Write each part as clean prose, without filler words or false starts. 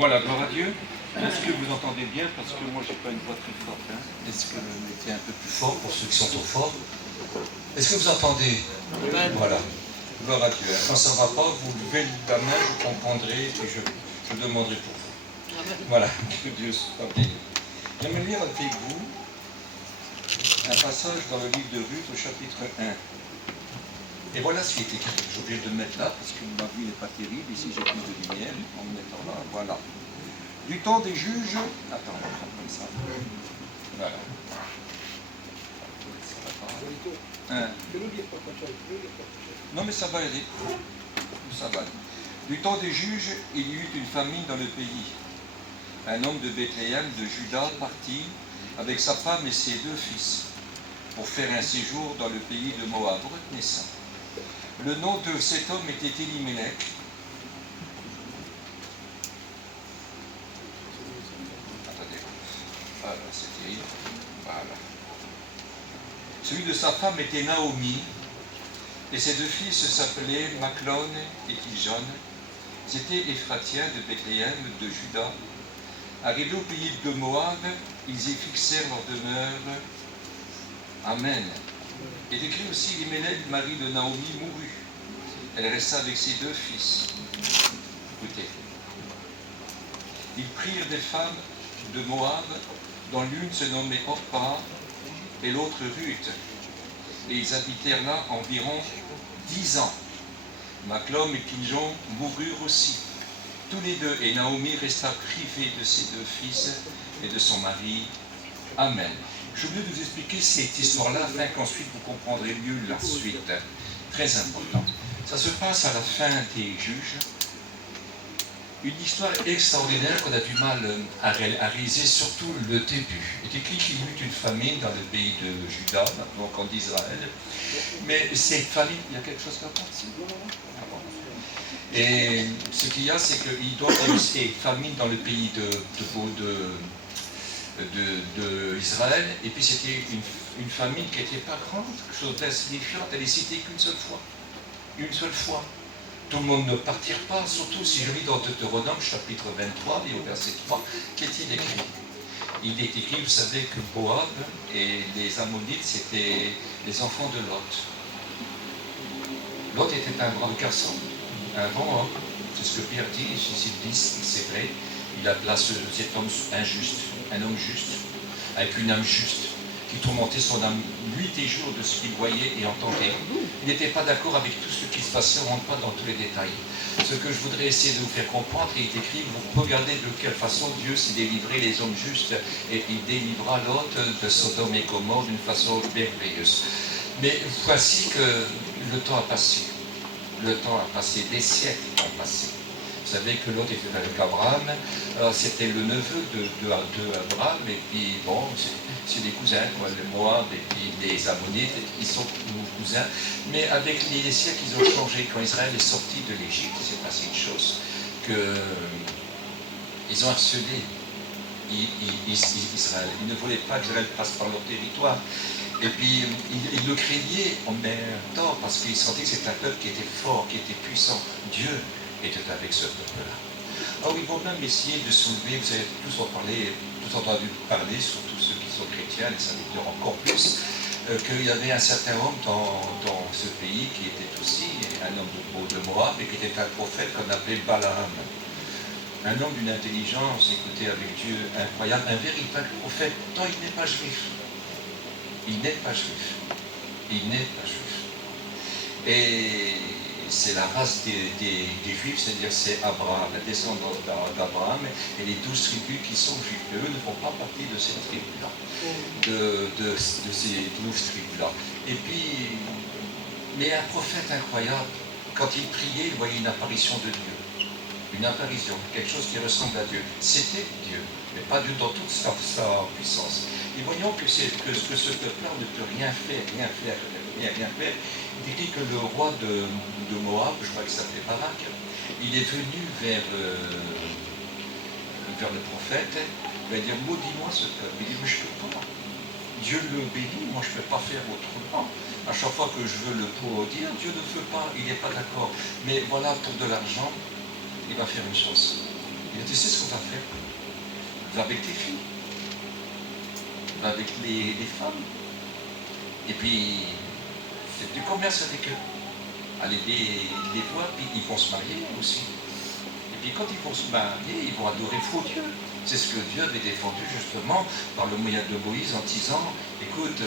Voilà, gloire à Dieu. Est-ce que vous entendez bien? Parce que moi, j'ai pas une voix très forte. Hein. Est-ce que vous mettez un peu plus fort pour ceux qui sont trop forts? Est-ce que vous entendez? Voilà. Gloire à Dieu. Quand ça ne va pas, vous levez la main, je comprendrai et je demanderai pour vous. Voilà. Que Dieu soit béni. J'aimerais lire avec vous un passage dans le livre de Ruth au chapitre 1. Et voilà ce qui est écrit. J'ai oublié de le mettre là parce que ma vue n'est pas terrible. Ici, j'ai plus de lumière en me mettant là. Voilà. Du temps des juges. Attends, on va prendre comme ça. Voilà. Non, mais ça va aller. Ça va aller. Du temps des juges, il y eut une famine dans le pays. Un homme de Bethléem, de Juda, partit avec sa femme et ses 2 fils pour faire un séjour dans le pays de Moab. Retenez ça. Le nom de cet homme était Elimelech. Attendez. Voilà, c'est terrible. Voilà. Celui de sa femme était Naomi, et ses 2 fils s'appelaient Maclon et Kiljon. Ils étaient Éphratiens de Bethléem, de Juda. Arrivés au pays de Moab, ils y fixèrent leur demeure. Amen. Et décrit aussi Elimelech, mari de Naomi, mourut. Elle resta avec ses 2 fils. Écoutez. Ils prirent des femmes de Moab, dont l'une se nommait Orpa et l'autre Ruth. Et ils habitèrent là environ 10 ans. Maclom et Kiljon moururent aussi, tous les 2, et Naomi resta privée de ses 2 fils et de son mari. Amen. Je voulais vous expliquer cette histoire-là afin qu'ensuite vous comprendrez mieux la suite. Très important. Ça se passe à la fin des juges. Une histoire extraordinaire qu'on a du mal à réaliser, surtout le début. Il est écrit qu'il y eut une famine dans le pays de Juda, donc en Israël. Mais cette famine, il y a quelque chose qui va partir. Et ce qu'il y a, c'est qu'il doit y avoir une famine dans le pays d'Israël. Et puis c'était une famine qui n'était pas grande, quelque chose d'insignifiant. Elle est citée qu'une seule fois. Une seule fois. Tout le monde ne partira pas, surtout si je lis dans Deutéronome, chapitre 23, et au verset 3, qu'est-il écrit? Il est écrit, vous savez, que Moab et les Ammonites, c'était les enfants de Lot. Lot était un brave garçon, un bon homme, c'est ce que Pierre dit, ici il dit, c'est vrai, il a placé cet homme injuste, un homme juste, avec une âme juste, qui tourmentait son âme nuit et jour de ce qu'il voyait et entendait. Il n'était pas d'accord avec tout ce qui se passait, on ne rentre pas dans tous les détails. Ce que je voudrais essayer de vous faire comprendre, il est écrit, vous regardez de quelle façon Dieu s'est délivré les hommes justes, et il délivra Lot de Sodome et Gomorrhe d'une façon merveilleuse. Mais voici que le temps a passé. Le temps a passé, des siècles ont passé. Vous savez que Lot était avec Abraham, c'était le neveu de Abraham, et puis bon, c'est des cousins, quoi, les Moab et puis les Ammonites, ils sont cousins, mais avec les siècles, ils ont changé. Quand Israël est sorti de l'Égypte, il s'est passé une chose, qu'ils ont harcelé Israël. Ils ne voulaient pas qu'Israël passe par leur territoire. Et puis, ils le craignaient en même temps, parce qu'ils sentaient que c'était un peuple qui était fort, qui était puissant. Dieu était avec ce peuple-là. Alors, ils vont même essayer de soulever, vous avez tous entendu parler, surtout ceux qui sont chrétiens, les serviteurs encore plus, qu'il y avait un certain homme dans ce pays qui était aussi un homme de Moab et qui était un prophète qu'on appelait Balaam. Un homme d'une intelligence, écoutez, avec Dieu, incroyable, un véritable prophète, tant il n'est pas juif. Il n'est pas juif. Il n'est pas juif. Et c'est la race des Juifs, c'est-à-dire c'est Abraham, la descendance d'Abraham, et les 12 tribus qui sont juifs. Mais eux ne font pas partie de ces tribus-là, de ces 12 tribus-là. Et puis, mais un prophète incroyable, quand il priait, il voyait une apparition de Dieu. Une apparition, quelque chose qui ressemble à Dieu. C'était Dieu, mais pas Dieu dans toute sa puissance. Et voyons que ce peuple-là ne peut rien faire. Il est dit que le roi de Moab, je crois qu'il s'appelait Barak, il est venu vers le prophète, il va dire, maudis-moi ce peuple. Il dit, mais je ne peux pas. Dieu le bénit, moi je ne peux pas faire autrement. À chaque fois que je veux le maudire, Dieu ne veut pas, il n'est pas d'accord. Mais voilà, pour de l'argent, il va faire une chose. Il a dit, c'est ce qu'on choses à faire. Va avec tes filles. Va avec les femmes. Et puis, fais du commerce avec eux. Allez les voir, puis ils vont se marier aussi. Et puis quand ils vont se marier, ils vont adorer faux Dieu. C'est ce que Dieu avait défendu justement par le moyen de Moïse en disant, écoute,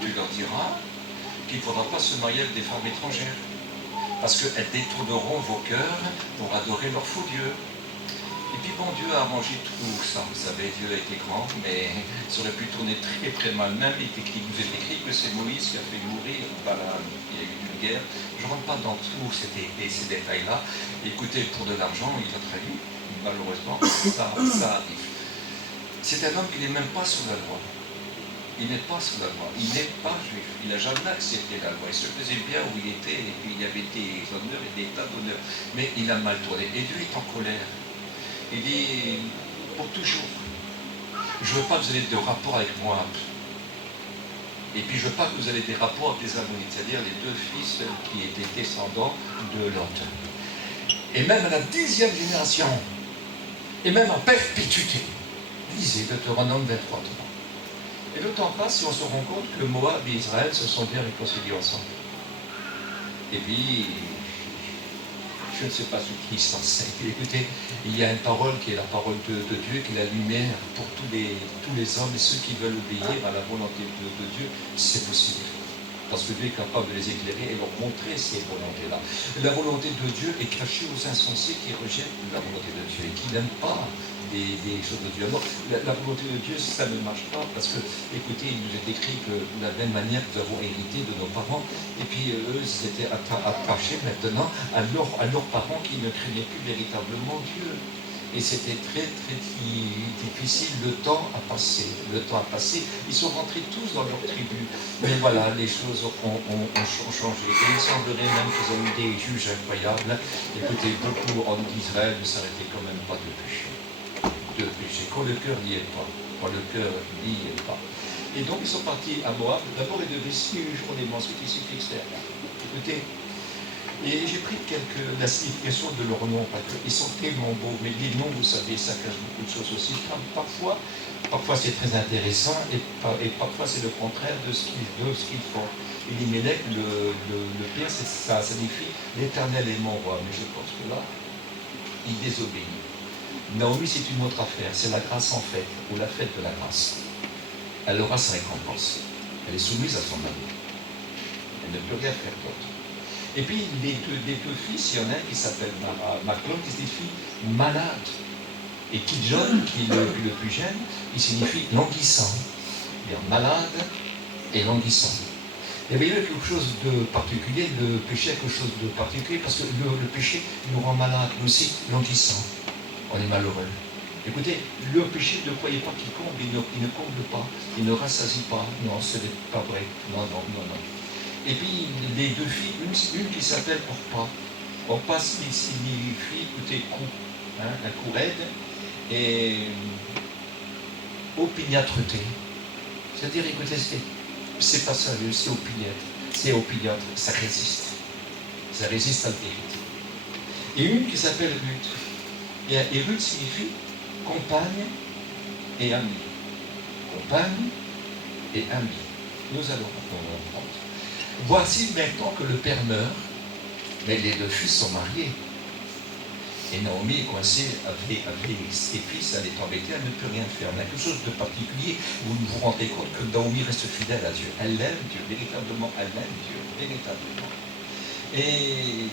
tu leur diras qu'il ne faudra pas se marier avec des femmes étrangères. Parce qu'elles détourneront vos cœurs pour adorer leur faux Dieu. Et puis bon, Dieu a arrangé tout ça. Vous savez, Dieu a été grand, mais ça aurait pu tourner très très mal. Même il vous est écrit que c'est Moïse qui a fait mourir Balaam. Il y a eu une guerre. Je ne rentre pas dans tous ces détails-là. Écoutez, pour de l'argent, il a trahi. Malheureusement, ça arrive. C'est un homme qui n'est même pas sous la loi. Il n'est pas sous la loi. Il n'est pas juif. Il n'a jamais accepté la loi. Il se faisait bien où il était, et puis il y avait des honneurs et des tas d'honneurs. Mais il a mal tourné. Et Dieu est en colère. Il dit, pour toujours, je ne veux pas que vous ayez de rapport avec moi. Et puis je ne veux pas que vous ayez des rapports avec les Ammonites, c'est-à-dire les deux fils qui étaient descendants de Lot. Et même à la 10e génération, et même en perpétuité, lisez Deutéronome 23. Et le temps passe et on se rend compte que Moab et Israël se sont bien réconciliés ensemble. Et puis, je ne sais pas ce qui s'en sait. Écoutez, il y a une parole qui est la parole de Dieu, qui est la lumière pour tous les hommes et ceux qui veulent obéir à la volonté de Dieu, c'est possible. Parce que Dieu est capable de les éclairer et leur montrer ces volontés-là. La volonté de Dieu est cachée aux insensés qui rejettent la volonté de Dieu et qui n'aiment pas des choses de Dieu. Alors, la volonté de Dieu, ça ne marche pas parce que, écoutez, il nous est écrit que de la même manière que nous avons hérité de nos parents, et puis eux, ils étaient attachés maintenant à leurs parents qui ne craignaient plus véritablement Dieu. Et c'était très, très difficile. Le temps a passé. Ils sont rentrés tous dans leur tribu. Mais voilà, les choses ont changé. Et il semblerait même qu'ils ont eu des juges incroyables. Écoutez, beaucoup en Israël ne s'arrêtaient quand même pas de péché. Quand le cœur n'y est pas. Et donc ils sont partis à Moab. D'abord, ils devaient signer une journée, mais ensuite ils s'y fixèrent. Écoutez, et j'ai pris la signification de leurs noms, parce qu'ils sont tellement beaux, mais les noms, vous savez, ça cache beaucoup de choses aussi. Parfois c'est très intéressant, et parfois c'est le contraire de ce qu'ils font. Elimelech, le pire, ça signifie l'Éternel est mon roi, mais je pense que là, il désobéit. Naomi, c'est une autre affaire, c'est la grâce en fait, ou la fête de la grâce. Elle aura sa récompense. Elle est soumise à son mari. Elle ne peut rien faire d'autre. Et puis, les deux fils, il y en a un qui s'appelle Maclon, qui signifie malade. Et Kidjon, qui est le plus jeune, il signifie languissant. C'est-à-dire malade et languissant. Et bien, il y a quelque chose de particulier, le péché a quelque chose de particulier, parce que le péché nous rend malade, nous aussi languissant. On est malheureux. Écoutez, le péché, ne croyez pas qu'il comble, il ne comble pas, il ne rassasie pas. Non, ce n'est pas vrai. Non. Et puis, les deux filles, une qui s'appelle Orpa. Orpa signifie, écoutez, cou, un cou raide, et opiniâtreté. C'est-à-dire, écoutez, c'est pas sérieux, c'est opiniâtre, ça résiste. Ça résiste à la vérité. Et une qui s'appelle Ruth. Et Ruth signifie compagne et amie. Compagne et amie. Nous allons comprendre. Voici maintenant que le père meurt, mais les deux fils sont mariés. Et Naomi est coincée avec ses fils, elle est embêtée, elle ne peut rien faire. Mais quelque chose de particulier, vous vous rendrez compte que Naomi reste fidèle à Dieu. Elle aime Dieu, véritablement, elle aime Dieu, véritablement. Et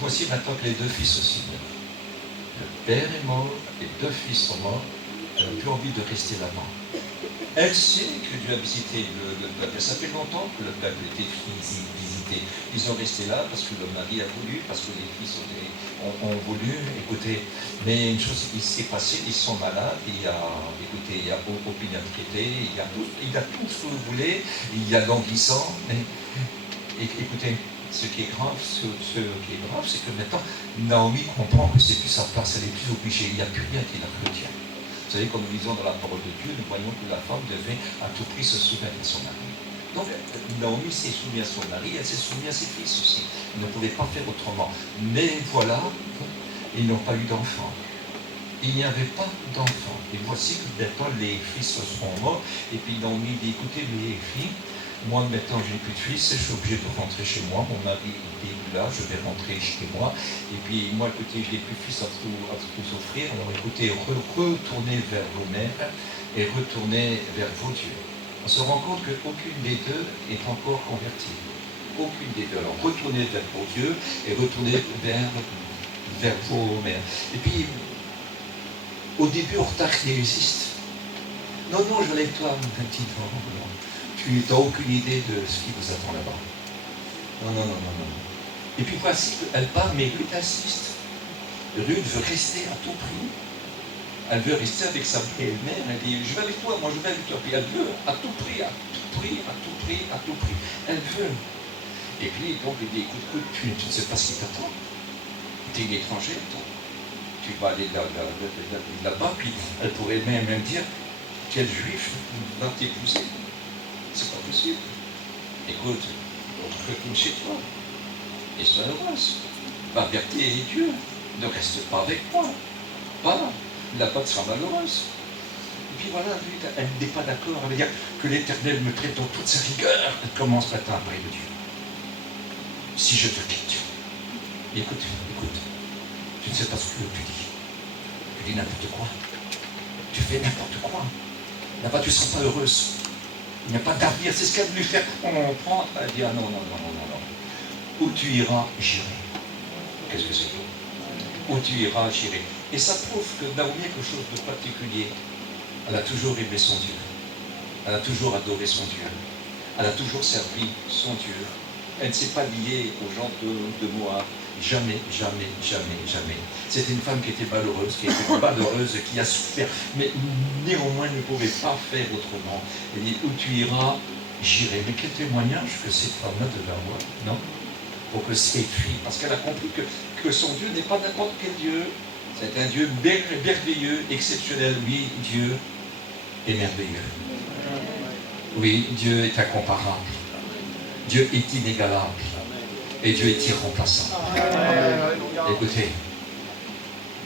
voici maintenant que les deux fils aussi meurent. Le père est mort, les deux fils sont morts, elle n'a plus envie de rester là-bas. Elle sait que Dieu a visité le peuple. Ça fait longtemps que le peuple était visité. Ils sont restés là parce que le mari a voulu, parce que les fils ont voulu. Écoutez, mais une chose qui s'est passée, ils sont malades. Il y a opiniâtreté, il y a tout ce que vous voulez. Il y a languissant. Mais écoutez, ce qui est grave, c'est que maintenant, Naomi comprend que c'est plus sa place, elle est plus obligée. Il n'y a plus rien qui la retient. Vous savez, quand nous lisons dans la parole de Dieu, nous voyons que la femme devait à tout prix se soumettre à son mari. Donc, Naomi s'est soumise à son mari, elle s'est soumise à ses fils aussi. Elle ne pouvait pas faire autrement. Mais voilà, ils n'ont pas eu d'enfants. il n'y avait pas d'enfants. Et voici que maintenant les fils seront morts. Et puis ils ont dit, écoutez les filles, moi maintenant je n'ai plus de fils, je suis obligé de rentrer chez moi. Mon mari est là, je vais rentrer chez moi. Et puis moi, écoutez, je n'ai plus de fils à tout offrir. Alors écoutez, retournez vers vos mères et retournez vers vos dieux. On se rend compte qu'aucune des deux est encore convertie. Aucune des deux. Alors retournez vers vos dieux et retournez vers vos mères. Et puis, au début, on résiste. Non, non, je lève-toi, mon petit enfant. Tu n'as aucune idée de ce qui vous attend là-bas. Non, non, non, non, non. Et puis voici qu'elle part, mais Ruth insiste. Ruth veut rester à tout prix. Elle veut rester avec sa belle-mère. Elle dit, je vais avec toi, moi je vais avec toi. Puis elle veut à tout prix, à tout prix, à tout prix, à tout prix. Elle veut. Et puis donc il dit, écoute, tu ne sais pas ce qui t'attend. Tu es une étrangère, toi. Tu vas aller là-bas, puis elle pourrait même dire, quel juif va t'épouser? C'est pas possible. Écoute, retourne chez toi. Et sois heureuse. Va vers tes dieux. Ne reste pas avec moi. Voilà. Là-bas, tu seras malheureuse. Et puis voilà, elle n'est pas d'accord. Elle veut dire que l'Éternel me traite dans toute sa rigueur. Elle commence maintenant à parler de Dieu. Si je te quitte, écoute, tu ne sais pas ce que tu dis. Tu dis n'importe quoi. Tu fais n'importe quoi. Là-bas, tu ne seras pas heureuse. Il n'y a pas d'avenir. C'est ce qu'elle a voulu faire comprendre. Elle dit, ah non, non, non, non, non, non. Où tu iras, j'irai. Qu'est-ce que c'est? Où tu iras, j'irai. Et ça prouve que Naomi est quelque chose de particulier. Elle a toujours aimé son Dieu. Elle a toujours adoré son Dieu. Elle a toujours servi son Dieu. Elle ne s'est pas liée aux gens de Moab. Jamais, jamais, jamais, jamais. C'était une femme qui était malheureuse, qui a souffert, mais néanmoins ne pouvait pas faire autrement. Elle dit, où tu iras, j'irai. Mais quel témoignage que cette femme-là devait avoir, non? Pour que cette fille, parce qu'elle a compris que son Dieu n'est pas n'importe quel Dieu. C'est un Dieu merveilleux, exceptionnel. Oui, Dieu est merveilleux. Oui, Dieu est incomparable. Dieu est inégalable. Et Dieu est irremplaçable. Écoutez,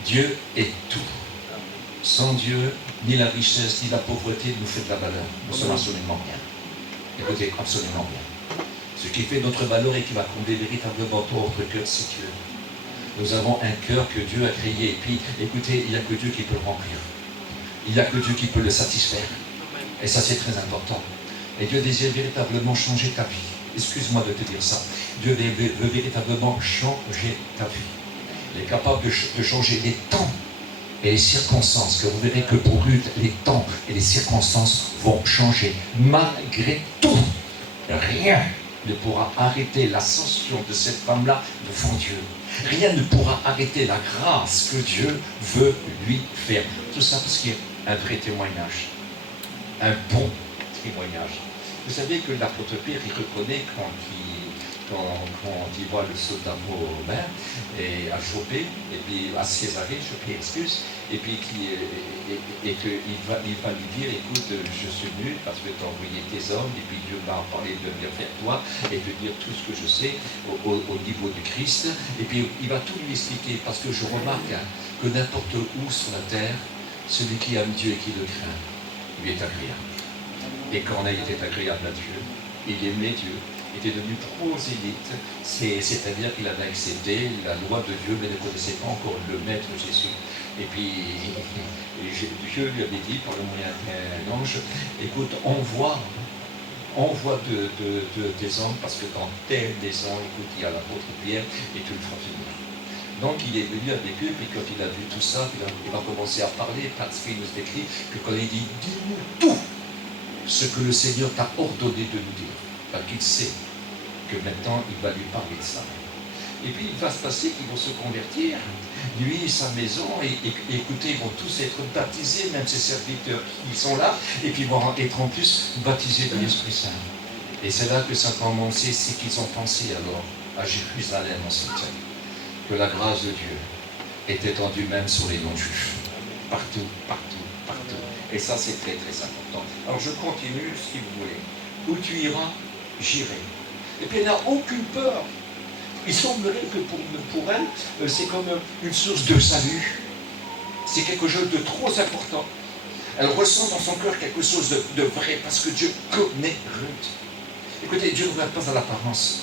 Dieu est tout. Sans Dieu, ni la richesse, ni la pauvreté nous fait de la valeur. Nous sommes absolument rien. Écoutez, absolument rien. Ce qui fait notre valeur et qui va combler véritablement notre cœur, c'est Dieu. Nous avons un cœur que Dieu a créé. Et puis, écoutez, il n'y a que Dieu qui peut le remplir. Il n'y a que Dieu qui peut le satisfaire. Et ça, c'est très important. Et Dieu désire véritablement changer ta vie. Excuse-moi de te dire ça. Dieu veut véritablement changer ta vie. Il est capable de changer les temps et les circonstances. Que vous verrez que pour Ruth, les temps et les circonstances vont changer. Malgré tout, rien ne pourra arrêter l'ascension de cette femme-là devant Dieu. Rien ne pourra arrêter la grâce que Dieu veut lui faire. Tout ça parce qu'il y a un vrai témoignage. Un bon témoignage. Vous savez que l'apôtre Pierre, il reconnaît quand il voit le soldat romain et à Chopé, et puis à Césarée, Chopé, excuse, et puis qu'il va lui dire, écoute, je suis venu parce que tu as envoyé tes hommes, et puis Dieu m'a parlé de venir vers toi et de dire tout ce que je sais au niveau du Christ, et puis il va tout lui expliquer, parce que je remarque que n'importe où sur la terre, celui qui aime Dieu et qui le craint, lui est agréable. Et Corneille était agréable à Dieu, il aimait Dieu, il était devenu prosélyte, c'est-à-dire qu'il avait accepté la loi de Dieu, mais ne connaissait pas encore le Maître Jésus. Et puis, Dieu lui avait dit, par le moyen d'un ange, écoute, envoie des hommes, parce que quand tel descend, écoute, il y a l'apôtre Pierre, et tu le feras venir. Donc il est venu avec eux, puis quand il a vu tout ça, il va commencer à parler, parce qu'il nous écrit que quand il dit, dis-nous tout ce que le Seigneur t'a ordonné de nous dire, parce qu'il sait que maintenant il va lui parler de ça. Et puis il va se passer qu'ils vont se convertir, lui et sa maison, et écoutez, ils vont tous être baptisés, même ses serviteurs qui sont là, et puis ils vont être en plus baptisés de l'Esprit Saint. Et c'est là que ça a commencé, c'est qu'ils ont pensé alors à Jérusalem ensuite, que la grâce de Dieu est étendue même sur les non-juifs, partout, partout, partout. Et ça, c'est très, très important. Alors, je continue, si vous voulez. Où tu iras, j'irai. Et puis, elle n'a aucune peur. Il semblerait que pour elle, c'est comme une source de salut. C'est quelque chose de trop important. Elle ressent dans son cœur quelque chose de vrai, parce que Dieu connaît Ruth. Écoutez, Dieu ne regarde pas à l'apparence,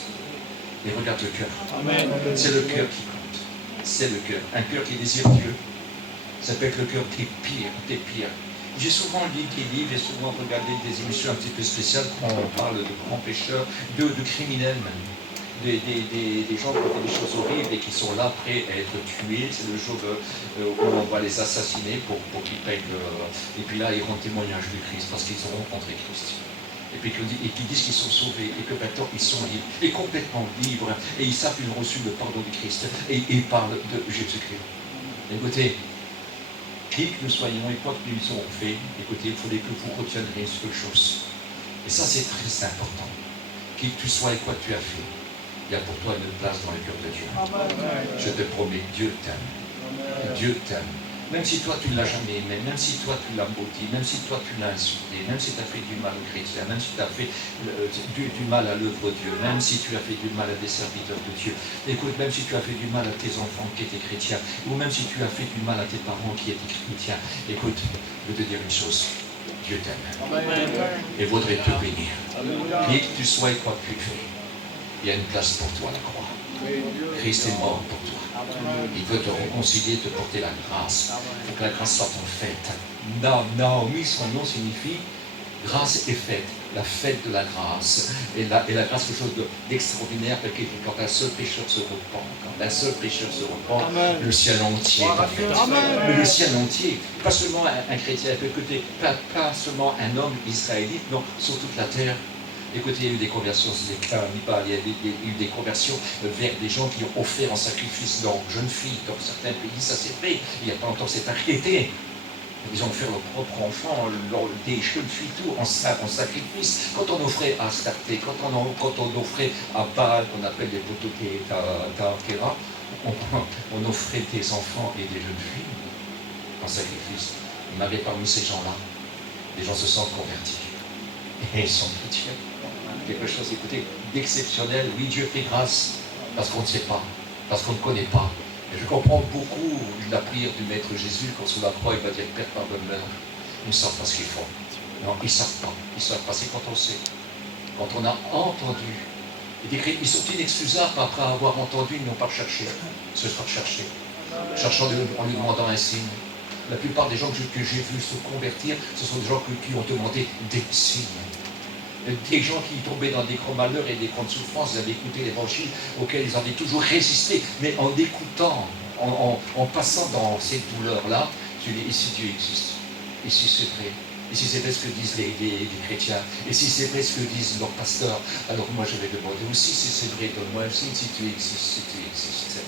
il regarde le cœur. C'est le cœur qui compte. C'est le cœur. Un cœur qui désire Dieu. Ça peut être le cœur des pires. J'ai souvent lu des livres, j'ai souvent regardé des émissions un petit peu spéciales quand on parle de grands pécheurs, de criminels même. Des gens qui ont fait des choses horribles et qui sont là prêts à être tués. C'est le jour où on va les assassiner pour qu'ils payent et puis là, ils rendent témoignage de Christ parce qu'ils ont rencontré Christ. Et puis qui disent qu'ils sont sauvés et que maintenant ils sont libres, et complètement libres, et ils savent qu'ils ont reçu le pardon du Christ, et ils parlent de Jésus-Christ. Écoutez, qui que nous soyons et quoi que nous avons fait, écoutez, il faudrait que vous retiendriez une seule chose. Et ça, c'est très important. Qui que tu sois et quoi que tu as fait, il y a pour toi une place dans le cœur de Dieu. Amen. Je te promets, Dieu t'aime. Dieu t'aime. Même si toi tu ne l'as jamais aimé, même si toi tu l'as maudit, même si toi tu l'as insulté, même si tu as fait du mal aux chrétiens, même si tu as fait du mal à l'œuvre de Dieu, même si tu as fait du mal à des serviteurs de Dieu, écoute, même si tu as fait du mal à tes enfants qui étaient chrétiens, ou même si tu as fait du mal à tes parents qui étaient chrétiens, écoute, je vais te dire une chose, Dieu t'aime et voudrait te bénir. Qui que tu sois et quoi que tu fais, il y a une place pour toi à la croix. Christ est mort pour toi. Il veut te réconcilier, te porter la grâce. Il faut que la grâce soit en fête. Naomi, son nom signifie grâce est faite, la fête de la grâce. Et la grâce, quelque chose d'extraordinaire, parce que quand un seul pécheur se repent, le ciel entier est en fête. Mais le ciel entier, pas seulement un chrétien, pas seulement un homme israélite, non, sur toute la terre. Écoutez, il y a eu des conversions, il y a eu des conversions vers des gens qui ont offert en sacrifice leurs jeunes filles. Dans certains pays, ça s'est fait. Il n'y a pas longtemps, c'est arrêté. Ils ont offert leur propre enfant, des jeunes filles, tout en sacrifice. Quand on offrait à Astarté, quand on offrait à Baal, qu'on appelle les pototés Ta'akera, on offrait des enfants et des jeunes filles en sacrifice. Il y avait parmi ces gens-là, des gens se sont convertis. Et ils sont chrétiens. Quelque chose, écoutez, d'exceptionnel. Oui, Dieu fait grâce, parce qu'on ne sait pas, parce qu'on ne connaît pas. Et je comprends beaucoup la prière du Maître Jésus, quand sous la croix, il va dire, Père, pardonne-leur. Ils ne savent pas ce qu'ils font. Non, ils ne savent pas. Ils savent pas, c'est quand on sait. Quand on a entendu. Il est écrit, ils sont inexcusables après avoir entendu, ils n'ont pas cherché. Ce sera cherché. Cherchant en lui demandant un signe. La plupart des gens que j'ai vus se convertir, ce sont des gens qui ont demandé des signes. Des gens qui tombaient dans des grands malheurs et des grandes souffrances, ils avaient écouté l'évangile auquel ils avaient toujours résisté, mais en écoutant, en passant dans ces douleurs-là, je dis, et si Dieu existe, et si c'est vrai, et si c'est vrai ce que disent les chrétiens, et si c'est vrai ce que disent leurs pasteurs, alors moi je vais demander aussi si c'est vrai, donne-moi un signe, si tu existes,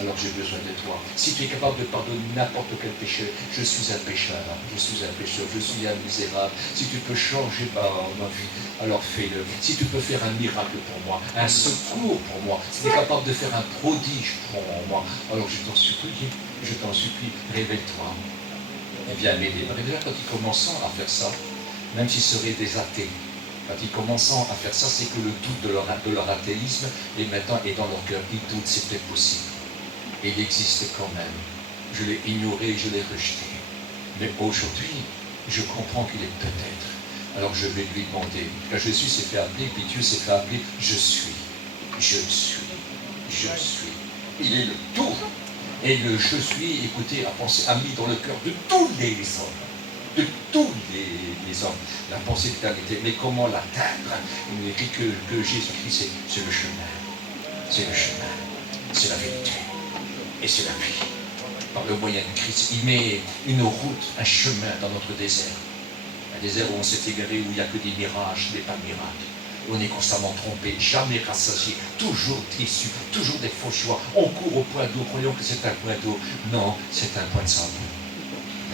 alors j'ai besoin de toi. Si tu es capable de pardonner n'importe quel péché, je suis un pécheur, je suis un misérable. Si tu peux changer ma vie, alors fais-le. Si tu peux faire un miracle pour moi, un secours pour moi, si tu es capable de faire un prodige pour moi, alors je t'en supplie, révèle-toi. Et viens m'aider. Déjà, quand ils commençant à faire ça, même s'ils seraient des athées, quand ils commençant à faire ça, c'est que le doute de leur athéisme est maintenant dans leur cœur. Ils doutent, c'est peut-être possible. Et il existe quand même. Je l'ai ignoré, je l'ai rejeté. Mais aujourd'hui, je comprends qu'il est peut-être. Alors je vais lui demander. Quand Jésus s'est fait appeler, puis Dieu s'est fait appeler, je suis. Il est le tout. Et le je suis, écoutez, a mis dans le cœur de tous les hommes. De tous les hommes. La pensée d'éternité. Mais comment l'atteindre? Il écrit que Jésus-Christ, c'est le chemin. C'est le chemin. C'est la vérité. Et c'est la vie. Par le moyen de Christ, il met une route, un chemin dans notre désert. Un désert où on s'est égaré, où il n'y a que des mirages, mais pas de miracles. Où on est constamment trompé, jamais rassasié, toujours déçu, toujours des faux choix. On court au point d'eau, croyons que c'est un point d'eau. Non, c'est un point de sable.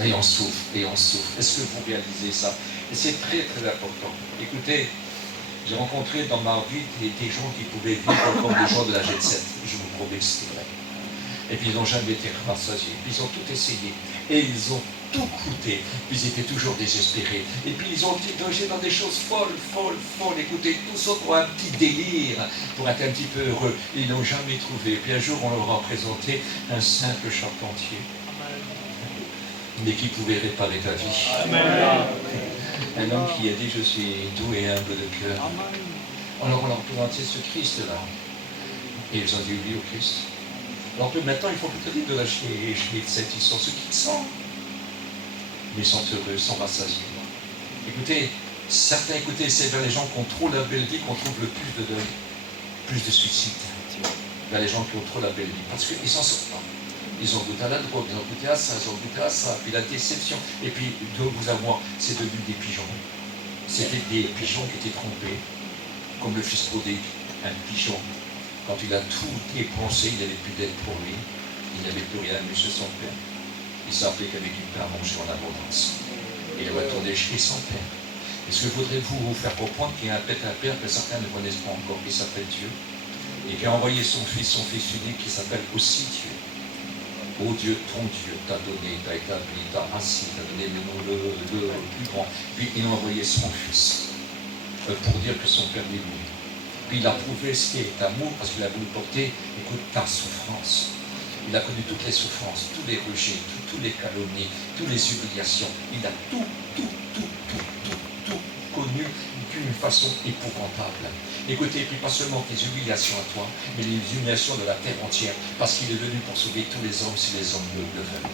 Et on souffre, et on souffre. Est-ce que vous réalisez ça? Et c'est très très important. Écoutez, j'ai rencontré dans ma vie des gens qui pouvaient vivre comme des gens de la Jet 7. Je vous promets que c'est vrai. Et puis ils n'ont jamais été rassasiés. Puis ils ont tout essayé. Et ils ont tout coûté. Puis ils étaient toujours désespérés. Et puis ils ont logé dans des choses folles. Écoutez, tout ça pour un petit délire, pour être un petit peu heureux. Ils n'ont jamais trouvé. Et puis un jour, on leur a présenté un simple charpentier. mais qui pouvait réparer ta vie. Amen. Un homme qui a dit, je suis doux et humble de cœur. Alors on leur présentait ce Christ-là. Et ils ont dit oui au Christ. Alors maintenant, il faut peut-être de lâcher cette histoire. Ceux qui le sentent, mais ils sont heureux, ils sont rassasiés. Écoutez, certains, c'est vers les gens qui ont trop la belle vie qu'on trouve le plus de deuil, plus de suicide. Vers les gens qui ont trop la belle vie, parce qu'ils s'en sortent pas. Ils ont goûté à la drogue, ils ont goûté à ça, ils ont goûté à ça, puis la déception. Et puis, de vous avoir, c'est devenu des pigeons. C'était des pigeons qui étaient trompés, comme le fils prodigue, un pigeon. Quand il a tout dépensé, il n'y avait plus d'aide pour lui, il n'avait plus rien à chez son père. Il s'appelait qu'avec une pain à manger en abondance. Et il est retourné chez son père. Est-ce que voudrez-vous vous faire comprendre qu'il y a un père que certains ne connaissent pas encore, qui s'appelle Dieu, et qui a envoyé son fils unique, qui s'appelle aussi Dieu. Oh Dieu, ton Dieu t'a donné, t'a établi, t'a assis, t'a donné le nom le plus grand. Puis il a envoyé son fils pour dire que son père l'aimait. Puis il a prouvé ce qui est amour, parce qu'il a voulu porter, écoute, ta souffrance. Il a connu toutes les souffrances, tous les rejets, tous les calomnies, toutes les humiliations. Il a tout connu d'une façon épouvantable. Écoutez, et puis pas seulement les humiliations à toi, mais les humiliations de la terre entière, parce qu'il est venu pour sauver tous les hommes si les hommes le veulent.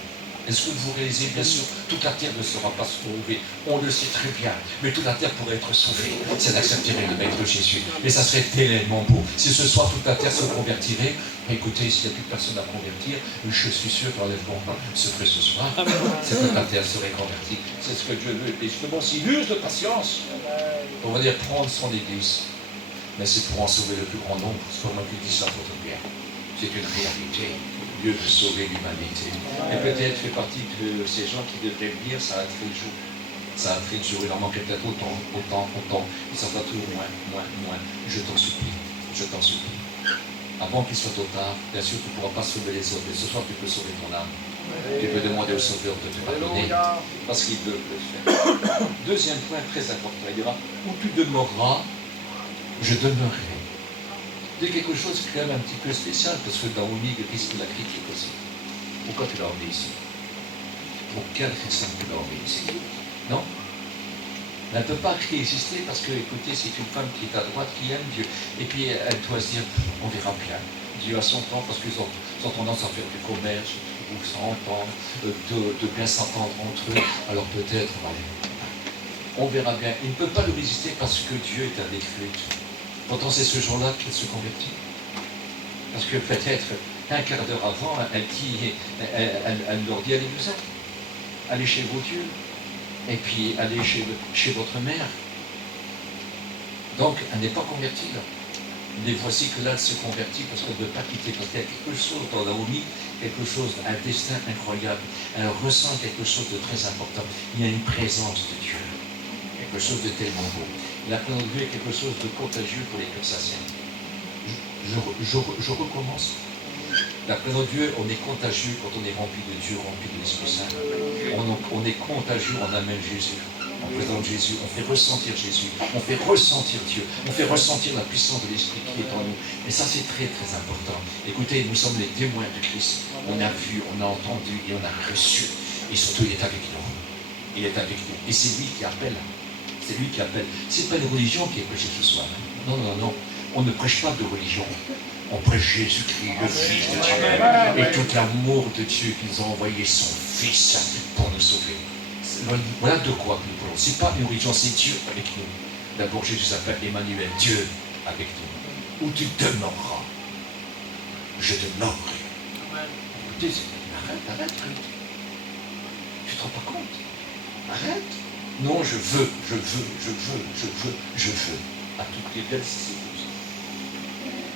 Est-ce que vous réalisez, bien sûr, toute la terre ne sera pas sauvée, on le sait très bien, mais toute la terre pourrait être sauvée si elle accepterait le Maître Jésus. Et ça serait tellement beau. Si ce soir toute la terre se convertirait, écoutez, s'il n'y a plus personne à convertir, je suis sûr que l'enlèvement se ferait ce soir, c'est que la terre serait convertie. C'est ce que Dieu veut. Et justement, s'il use de patience, on va dire prendre son église. Mais c'est pour en sauver le plus grand nombre, c'est pas moi qui dis ça, votre Pierre. C'est une réalité. Dieu veut sauver l'humanité. Et peut-être fait partie de ces gens qui devraient venir, ça a fait le jour. Ça a fait le jour, il en manquait peut-être autant. Et ça va tout moins. Je t'en supplie. Avant qu'il soit trop tard, bien sûr, tu ne pourras pas sauver les autres, mais ce soir, tu peux sauver ton âme. Tu peux demander au Sauveur de te pardonner, parce qu'il veut le faire. Deuxième point très important, il dira, où tu demeureras, je demeurerai. C'est quelque chose quand même un petit peu spécial, parce que Naomi risque la critique aussi. Pourquoi tu l'as emmené ici? Pour quelle raison tu l'as emmené ici? Non? Elle ne peut pas résister parce que, écoutez, c'est une femme qui est à droite, qui aime Dieu. Et puis elle doit se dire, on verra bien. Dieu a son temps, parce qu'ils ont tendance à faire du commerce, ou s'entendre, de bien s'entendre entre eux. Alors peut-être, on verra bien. Il ne peut pas le résister parce que Dieu est avec lui. Pourtant, c'est ce jour-là qu'il se convertit. Parce que peut-être, un quart d'heure avant, elle leur dit, allez-vous-en. Allez chez vos dieux. Et puis, allez chez votre mère. Donc, elle n'est pas convertie, là. Mais voici que là, elle se convertit parce qu'elle ne veut pas quitter. Parce qu'il y a quelque chose dans Naomi, quelque chose, un destin incroyable. Elle ressent quelque chose de très important. Il y a une présence de Dieu. Quelque chose de tellement beau. La présence de Dieu est quelque chose de contagieux pour les Cursaciens. Je recommence. La présence de Dieu, on est contagieux quand on est rempli de Dieu, rempli de l'Esprit Saint. On est contagieux, on amène Jésus. On présente Jésus, on fait ressentir Jésus, on fait ressentir Dieu, on fait ressentir la puissance de l'Esprit qui est en nous. Et ça, c'est très, très important. Écoutez, nous sommes les témoins de Christ. On a vu, on a entendu et on a reçu. Et surtout, il est avec nous. Il est avec nous. Et c'est lui qui appelle. C'est lui qui appelle. Ce n'est pas une religion qui est prêchée ce soir. Non, non, non. On ne prêche pas de religion. On prêche Jésus-Christ, le Fils de Dieu. Et tout l'amour de Dieu qu'ils ont envoyé son Fils pour nous sauver. Voilà de quoi nous parlons. Ce n'est pas une religion, c'est Dieu avec nous. D'abord, Jésus s'appelle Emmanuel, Dieu avec nous. Où tu demeureras, je demeurerai. Écoutez, arrête. Tu ne te rends pas compte? Arrête. Non, je veux. À toutes les belles épouses.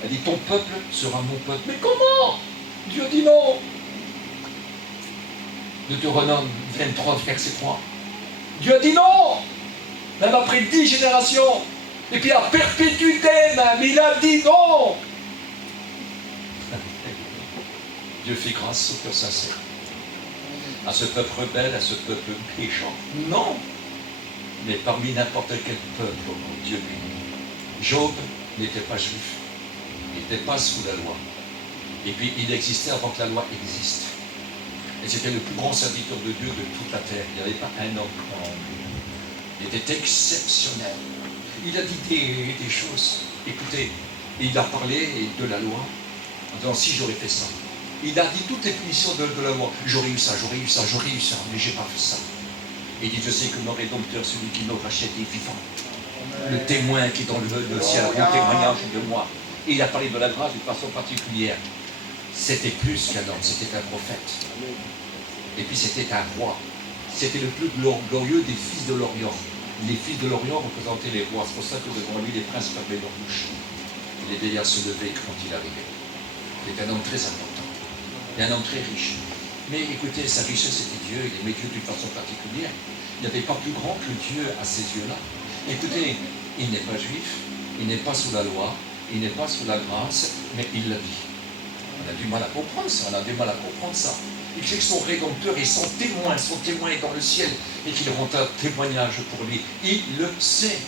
Elle dit, ton peuple sera mon peuple. Mais comment? Dieu dit non. Deutéronome 23, verset 3. Dieu a dit non, même après 10 générations, et puis à perpétuité même, il a dit non. Dieu fait grâce au cœur sincère, à ce peuple rebelle, à ce peuple méchant. Non, mais parmi n'importe quel peuple, Dieu bénit. Job n'était pas juif, il n'était pas sous la loi, et puis il existait avant que la loi existe. Et c'était le plus grand serviteur de Dieu de toute la terre. Il n'y avait pas un homme en lui. Il était exceptionnel. Il a dit des choses. Écoutez, il a parlé de la loi en disant si j'aurais fait ça. Il a dit toutes les punitions de la loi. J'aurais eu ça, j'aurais eu ça, j'aurais eu ça, mais j'ai pas fait ça. Et il dit je sais que mon rédempteur, celui qui me rachète, est vivant. Le témoin qui est dans le ciel rend témoignage de moi. Et il a parlé de la grâce d'une façon particulière. C'était plus qu'un homme, c'était un prophète. Et puis c'était un roi. C'était le plus glorieux des fils de l'Orient. Les fils de l'Orient représentaient les rois. C'est pour ça que devant lui, les princes fermaient leur bouche. Et les vieillards se levaient quand il arrivait. Il était un homme très important. Et un homme très riche. Mais écoutez, sa richesse était Dieu. Il aimait Dieu d'une façon particulière. Il n'y avait pas plus grand que Dieu à ses yeux-là. Écoutez, il n'est pas juif. Il n'est pas sous la loi. Il n'est pas sous la grâce. Mais il l'a dit. On a du mal à comprendre ça. On a du mal à comprendre ça. Il sait que son Rédempteur est son témoin est dans le ciel et qu'il rend un témoignage pour lui. Il le sait.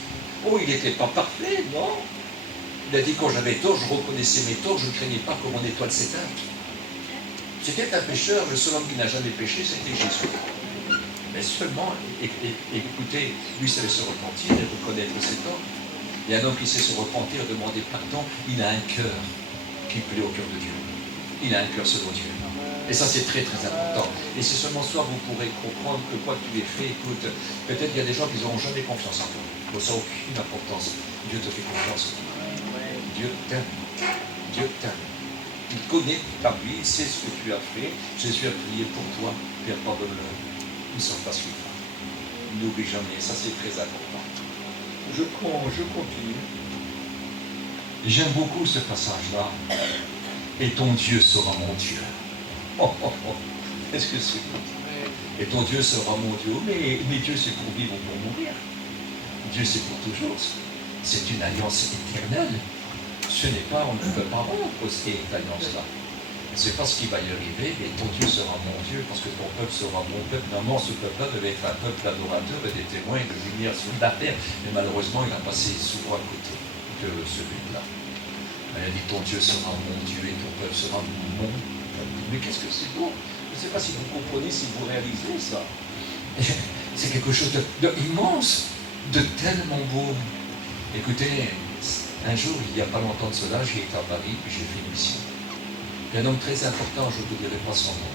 Oh, il n'était pas parfait, non. Il a dit quand j'avais tort, je reconnaissais mes torts, je ne craignais pas que mon étoile s'éteinte. C'était un pécheur, le seul homme qui n'a jamais péché, c'était Jésus. Mais seulement, écoutez, lui savait se repentir et reconnaître ses torts. Et un homme qui sait se repentir, demander pardon, il a un cœur qui plaît au cœur de Dieu. Il a un cœur selon Dieu. Et ça, c'est très, très important. Et c'est seulement soit vous pourrez comprendre que quoi que tu aies fait, écoute, peut-être qu'il y a des gens qui n'auront jamais confiance en toi. Ça n'a aucune importance. Dieu te fait confiance. Dieu t'aime. Dieu t'aime. Il connaît ta vie, il sait ce que tu as fait. Jésus a prié pour toi. Père, pardonne-le. Ils ne sont pas suivants. N'oublie jamais. Ça, c'est très important. Je continue. J'aime beaucoup ce passage-là. Et ton Dieu sera mon Dieu. Oh, oh, oh. Est-ce que c'est bon? Et ton Dieu sera mon Dieu. Mais Dieu, c'est pour vivre ou pour mourir. Dieu, c'est pour toujours. C'est une alliance éternelle. Ce n'est pas, on ne peut pas rompre cette alliance-là. C'est pas ce qui va y arriver, mais ton Dieu sera mon Dieu, parce que ton peuple sera mon peuple. Normalement, ce peuple-là devait être un peuple adorateur et des témoins et de lumière sur la terre. Mais malheureusement, il a passé souvent à côté de ce but-là. Il a dit, ton Dieu sera mon Dieu et ton peuple sera mon peuple. Mais qu'est-ce que c'est beau? Je ne sais pas si vous comprenez, si vous réalisez ça. C'est quelque chose d'immense, de tellement beau. Écoutez, un jour, il n'y a pas longtemps de cela, j'ai été à Paris, puis j'ai fait une mission. Il y a un homme très important, je ne vous dirai pas son nom,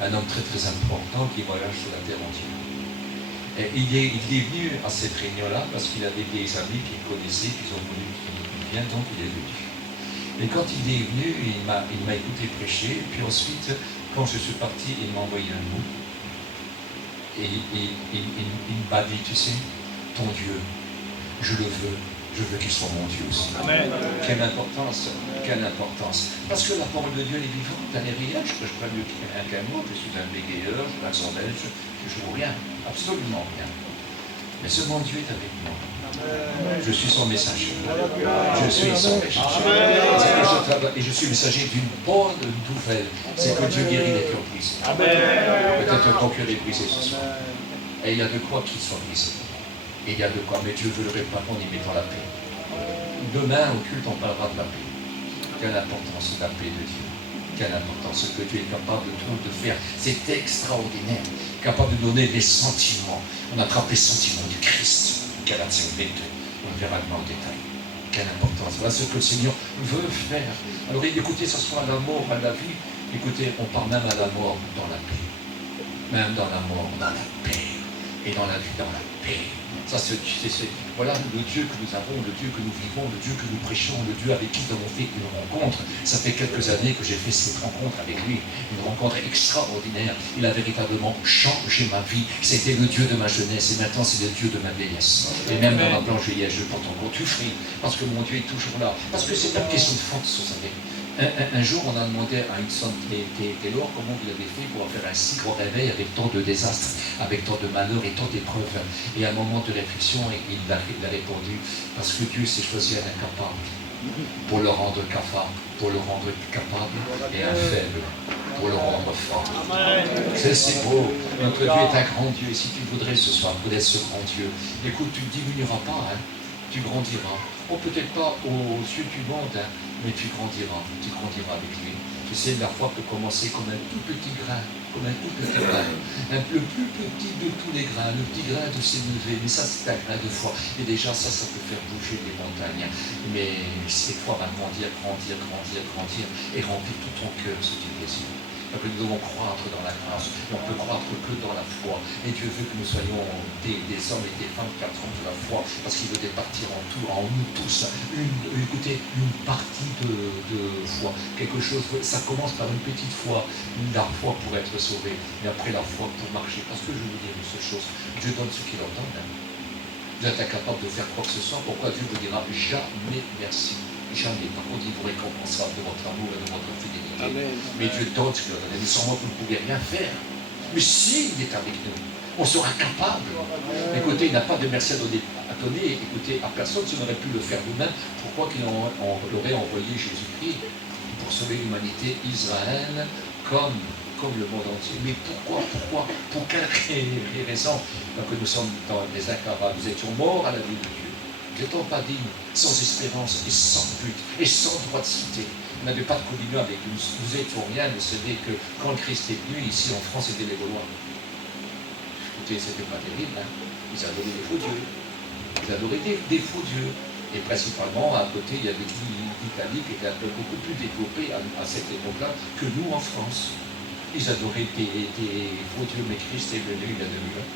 un homme très très important qui voyage sur la terre entière. Et il est venu à cette réunion-là parce qu'il avait des amis qu'il connaissait, qu'ils ont voulu qu'il vienne, donc il est venu. Et quand il est venu, il m'a écouté prêcher, puis ensuite, quand je suis parti, il m'a envoyé un mot. Et il m'a dit, tu sais, ton Dieu, je le veux. Je veux qu'il soit mon Dieu aussi. Amen. Quelle importance, quelle importance. Parce que la parole de Dieu est vivante, elle est réelle. Je ne prêche pas mieux qu'un mot, je suis un bégayeur, je suis un accent belge, je ne joue rien, absolument rien. Mais ce mon Dieu est avec moi. Amen. Je suis son messager. Je suis son messager. Et je suis messager d'une bonne nouvelle. C'est que Dieu guérit les cœurs brisés. Peut-être ton cœur est brisé ce soir. Et il y a de quoi qu'il soit brisé. Et il y a de quoi, mais Dieu veut le réparer en y mettant la paix. Demain, au culte, on parlera de la paix. Quelle importance de la paix de Dieu. Quelle importance ce que Dieu est capable de faire. C'est extraordinaire. Capable de donner des sentiments. On attrape les sentiments du Christ. Galates 22. On verra dans le détail. Quelle importance. Voilà ce que le Seigneur veut faire. Alors écoutez, ce soit à la mort, à la vie. Écoutez, on parle même à la mort dans la paix. Même dans la mort, dans la paix. Et dans la vie, dans la paix. Ça, voilà le Dieu que nous avons, le Dieu que nous vivons, le Dieu que nous prêchons, le Dieu avec qui nous avons fait une rencontre. Ça fait quelques années que j'ai fait cette rencontre avec lui, une rencontre extraordinaire. Il a véritablement changé ma vie. C'était le Dieu de ma jeunesse et maintenant c'est le Dieu de ma vieillesse. Et même dans ma blanche vieillesse, je porte encore tout fruit parce que mon Dieu est toujours là. Parce que c'est pas une question de force, vous savez. Un jour, on a demandé à Hudson Taylor comment il avait fait pour faire un si grand réveil avec tant de désastres, avec tant de malheurs et tant d'épreuves. Et à un moment de réflexion, il a répondu, parce que Dieu s'est choisi un incapable pour le rendre capable, et un faible pour le rendre fort. C'est beau. Notre Dieu est un grand Dieu. Et si tu voudrais ce soir connaître ce grand Dieu, écoute, tu ne diminueras pas, tu grandiras. Oh, peut-être pas aux yeux du monde, mais tu grandiras avec lui. Tu sais, la foi peut commencer comme un tout petit grain, le plus petit de tous les grains, le petit grain de s'élever, mais ça c'est un grain de foi, et déjà ça peut faire bouger les montagnes, mais cette foi va grandir, et remplir tout ton cœur, ce qu'il désire. Donc nous devons croître dans la grâce, on peut croître que dans la foi, et Dieu veut que nous soyons des hommes et des femmes qui attendent de la foi, parce qu'il veut départir en nous tous, une partie de foi, quelque chose, ça commence par une petite foi, la foi pour être sauvé, mais après la foi pour marcher, parce que je vous dis une seule chose, Dieu donne ce qu'il entend, vous êtes incapable de faire quoi que ce soit, pourquoi Dieu vous dira jamais merci? Jamais. Par contre, il vous récompensera de votre amour et de votre fidélité. Amen. Mais Dieu donne ce qu'il a donné. Mais sans moi, vous ne pouvez rien faire. Mais s'il est avec nous, on sera capable. Écoutez, il n'a pas de merci à donner. Écoutez, à personne, si on aurait pu le faire nous-mêmes, pourquoi qu'il aurait envoyé Jésus-Christ pour sauver l'humanité, Israël, comme le monde entier. Mais pourquoi? Pour quelle raison? Que nous sommes dans les incapables. Nous étions morts à la vie de Dieu. N'étant pas dignes, sans espérance et sans but et sans droit de cité. On n'avait pas de communion avec nous. Nous étions rien. Vous savez que quand le Christ est venu, ici en France, c'était les Gaulois. Écoutez, c'était pas terrible. Ils adoraient des faux dieux. Ils adoraient des faux dieux. Et principalement, à côté, il y avait l'Italie qui était beaucoup plus développée à cette époque-là que nous en France. Ils adoraient des faux dieux, mais Christ est venu il y a 2000 ans.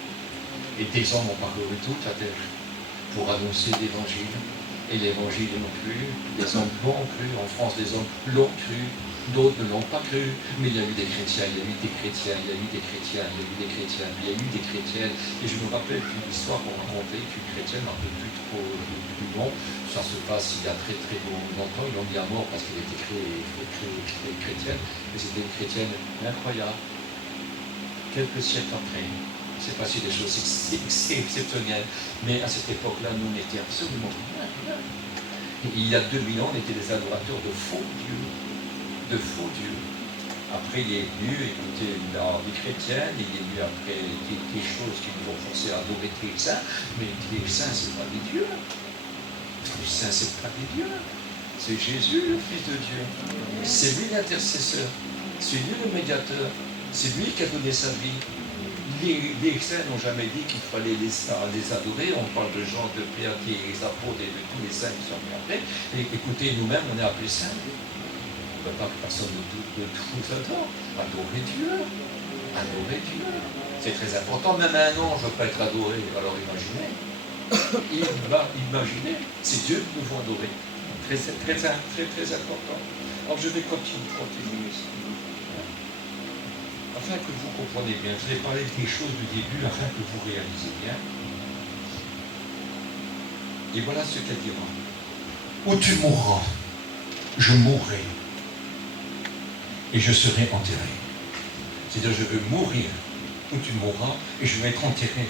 Et des hommes ont parcouru toute la terre pour annoncer l'évangile. Et l'évangile non plus. Les hommes l'ont cru. En France, les hommes l'ont cru. D'autres ne l'ont pas cru. Mais il y a eu des chrétiens, il y a eu des chrétiens, il y a eu des chrétiens, il y a eu des chrétiens, il y a eu des chrétiennes. Et je me rappelle d'une histoire qu'on racontait qu'une chrétienne, un peu plus trop du nom, ça se passe il y a très longtemps. Ils l'ont mis à mort parce qu'elle était chrétienne. Mais c'était une chrétienne incroyable. Quelques siècles après, c'est passé des choses exceptionnelles, mais à cette époque-là, nous, on était absolument rien. Il y a 2000 ans, on était des adorateurs de faux dieux. Après, il est venu, écoutez, dans les chrétiennes, il est venu après des choses qui nous ont forcé à adorer les saints, mais les saints, c'est pas des dieux. Les saints, c'est pas des dieux. C'est Jésus, le Fils de Dieu. C'est lui l'intercesseur. C'est lui le médiateur. C'est lui qui a donné sa vie. Les saints n'ont jamais dit qu'il fallait les adorer. On parle de Jean, de Pierre, des apôtres et de tous les saints qui sont venus après. Et écoutez, nous-mêmes, on est appelés saints. On ne veut pas que personne ne tout adore. Adorer Dieu. C'est très important. Même un ange ne veut pas être adoré. Alors imaginez. Imaginez. C'est Dieu que nous devons adorer. Très important. Alors je vais continuer ici. Afin que vous compreniez bien, je vais parler des choses du début, afin que vous réalisez bien. Et voilà ce qu'elle dira. Où tu mourras, je mourrai, et je serai enterré. C'est-à-dire, je veux mourir où tu mourras, et je vais être enterré.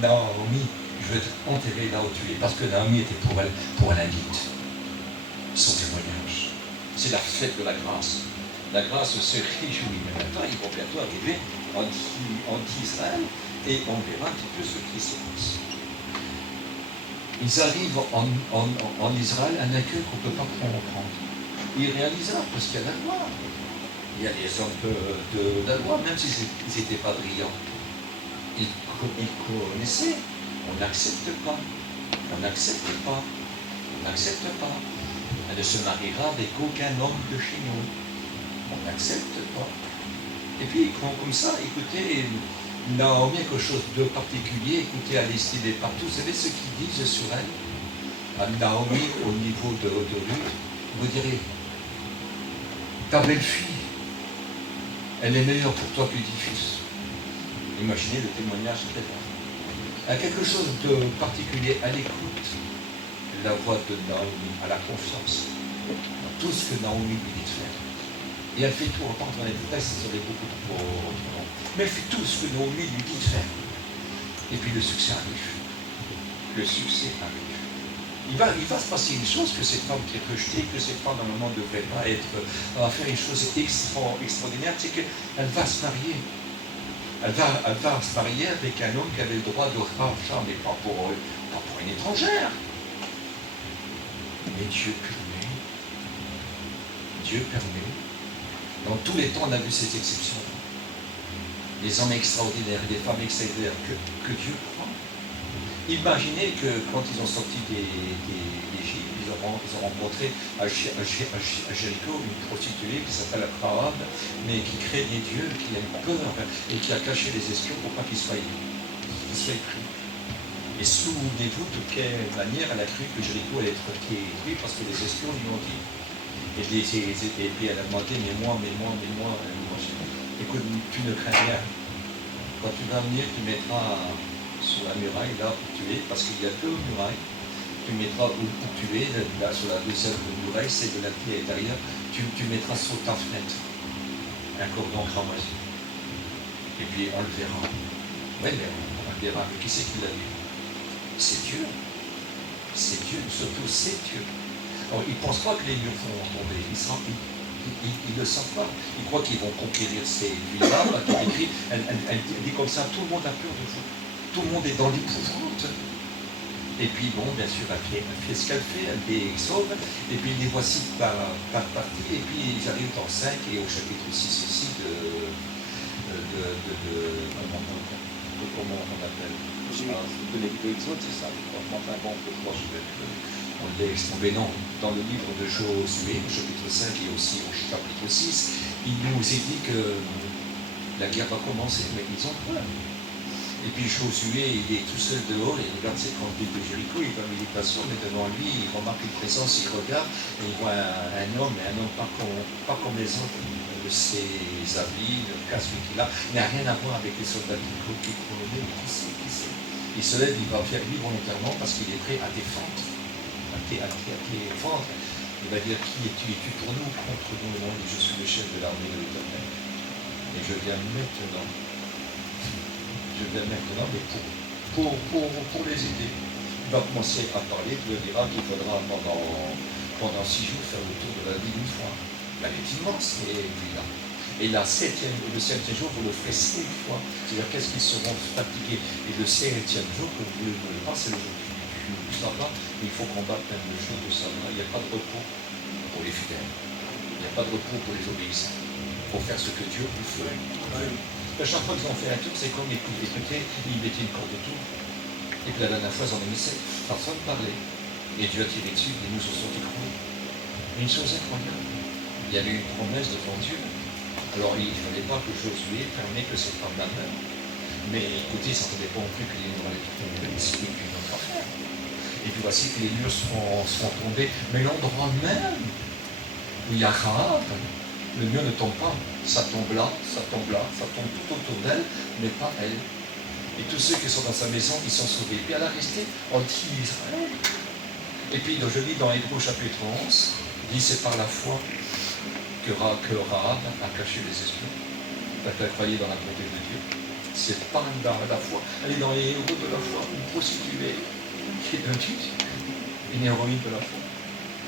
Naomi, je vais être enterré là où tu es, parce que Naomi était pour elle un guide. Son témoignage. C'est la fête de la grâce. La grâce se réjouit, mais maintenant ils vont bientôt arriver en Israël et on verra un petit peu ce qui se passe. Ils arrivent en Israël, un accueil qu'on ne peut pas comprendre. Ils réalisent parce qu'il y a la loi. Il y a des hommes de la loi, même s'ils n'étaient pas brillants. Ils connaissaient. On n'accepte pas. Elle ne se mariera avec aucun homme de chez nous. On n'accepte pas. Et puis, comme ça, écoutez, Naomi a quelque chose de particulier, écoutez, elle est estimée partout. Vous savez ce qu'ils disent sur elle? À Naomi, au niveau de Ruth, vous direz, ta belle-fille, elle est meilleure pour toi que 10 fils. Imaginez le témoignage qu'elle a. Elle a quelque chose de particulier, elle écoute la voix de Naomi, elle a confiance dans tout ce que Naomi lui dit de faire. Et elle fait tout, on parle dans les détails, ça serait beaucoup trop long. Mais elle fait tout ce que Naomi lui dit de faire. Et puis le succès arrive. Il va se passer une chose, que cette femme qui est rejetée, que cette femme normalement ne devrait pas être, va faire une chose extraordinaire, c'est qu'elle va se marier. Elle va se marier avec un homme qui avait le droit de rachat, mais pas pour une étrangère. Mais Dieu permet Dans tous les temps, on a vu ces exceptions. Des hommes extraordinaires, des femmes extraordinaires que Dieu prend. Imaginez que quand ils ont sorti d'Égypte, ils ont rencontré à Jéricho une prostituée qui s'appelle Rahab, mais qui craignait Dieu, qui a eu peur et qui a caché les espions pour pas qu'ils soient pris. Et souvenez-vous de quelle manière elle a cru que Jéricho allait être détruit parce que les espions lui ont dit. Et puis elle a demandé, mais moi. Écoute, tu ne crains rien. Quand tu vas venir, tu mettras sur la muraille, là où tu es, parce qu'il y a 2 murailles. Tu mettras où tu es, là sur la deuxième muraille, c'est de l'intérieur, tu mettras sur ta fenêtre un cordon cramoisi. Et puis on le verra. Oui, mais on le verra. Mais qui c'est qui l'a vu? C'est Dieu. C'est Dieu, surtout c'est Dieu. Alors, ils ne pensent pas que les murs vont tomber. Ils ne le savent pas. Ils croient qu'ils vont conquérir ces villas. Elle dit comme ça, tout le monde a peur de vous. Tout le monde est dans l'épouvante. Et puis, bon, bien sûr, elle fait ce qu'elle fait, elle les sauve. Et puis, les voici par partie. Et puis, ils arrivent dans 5 et au chapitre 6 aussi comment on appelle de l'Exode, c'est ça. Enfin, bon, on laisse tomber, non. Dans le livre de Josué, au chapitre 5 et aussi au chapitre 6, il nous est dit que la guerre va commencer, mais ils ont peur. Et puis Josué, il est tout seul dehors, il regarde ses camps de Jéricho, il va méditation, mais devant lui, il remarque une présence, il regarde, et il voit un homme pas comme les autres, de ses habits, le casque qu'il a, n'a rien à voir avec les soldats qui couronnaient, mais qui sait. Il se lève, il va faire lui volontairement parce qu'il est prêt à défendre, à défendre. Il va dire, qui es-tu? Es-tu pour nous ou contre nous? Non, je suis le chef de l'armée de l'Éternel. Et je viens maintenant, mais pour les aider. Il va commencer à parler, il dira qu'il faudra pendant 6 jours faire le tour de la ville une fois. Elle est immense, et puis là. Et le 7e jour, vous le ferez 5 fois. C'est-à-dire qu'est-ce qu'ils seront fatigués. Et le 7e jour, que vous ne voulez pas, c'est le jour du sabbat. Il faut combattre même le jour du sabbat. Il n'y a pas de repos pour les fidèles. Il n'y a pas de repos pour les obéissants. Pour faire ce que Dieu vous fait. À chaque fois qu'ils ont fait un tour, c'est comme écoutez, ils mettaient une corde autour. Et puis la dernière fois, ils en ont mis 7. Personne ne parlait. Et Dieu a tiré dessus, et nous se sont écroulés. Une chose incroyable. Il y avait une promesse devant Dieu. Alors il ne fallait pas que Josué permette que ces femmes-là meurent. Mais écoutez, ça ne s'entendait pas non plus que les murs allaient tomber, c'est une autre affaire. Et puis voici que les murs seront tombés. Mais l'endroit même où il y a Rahab, le mur ne tombe pas. Ça tombe là, ça tombe tout autour d'elle, mais pas elle. Et tous ceux qui sont dans sa maison, ils sont sauvés. Et puis elle a resté en dit Israël. Et puis je lis dans Hébreux chapitre 11, il dit c'est par la foi que Rahab a caché les espions. Elle croyait dans la bonté de Dieu. C'est par la foi. Elle est dans les héros de la foi. Une prostituée qui est une héroïne de la foi.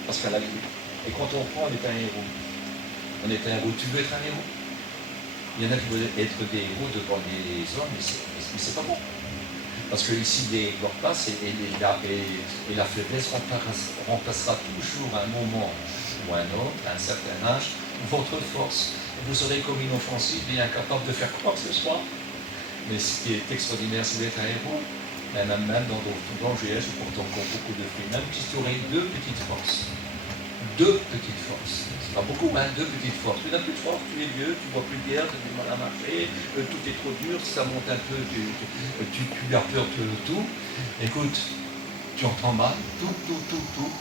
Parce qu'elle a cru. Et quand on prend, on est un héros. On est un héros. Tu veux être un héros? Il y en a qui veulent être des héros devant les hommes, mais c'est pas bon. Parce que ici, leur place et la faiblesse remplacera toujours à un moment ou à un autre, à un certain âge, votre force. Vous serez comme inoffensif et incapable de faire quoi que ce soit. Mais ce qui est extraordinaire, c'est d'être un héros. Même dans GS, pourtant encore beaucoup de fruits. Même si tu aurais 2 petites forces. 2 petites forces. C'est pas beaucoup, hein, 2 petites forces. Tu n'as plus de force, tu es vieux, tu vois plus bien, tu as du mal à marcher, tout est trop dur, ça monte un peu, tu as peur de tout. Écoute, tu entends mal, tout.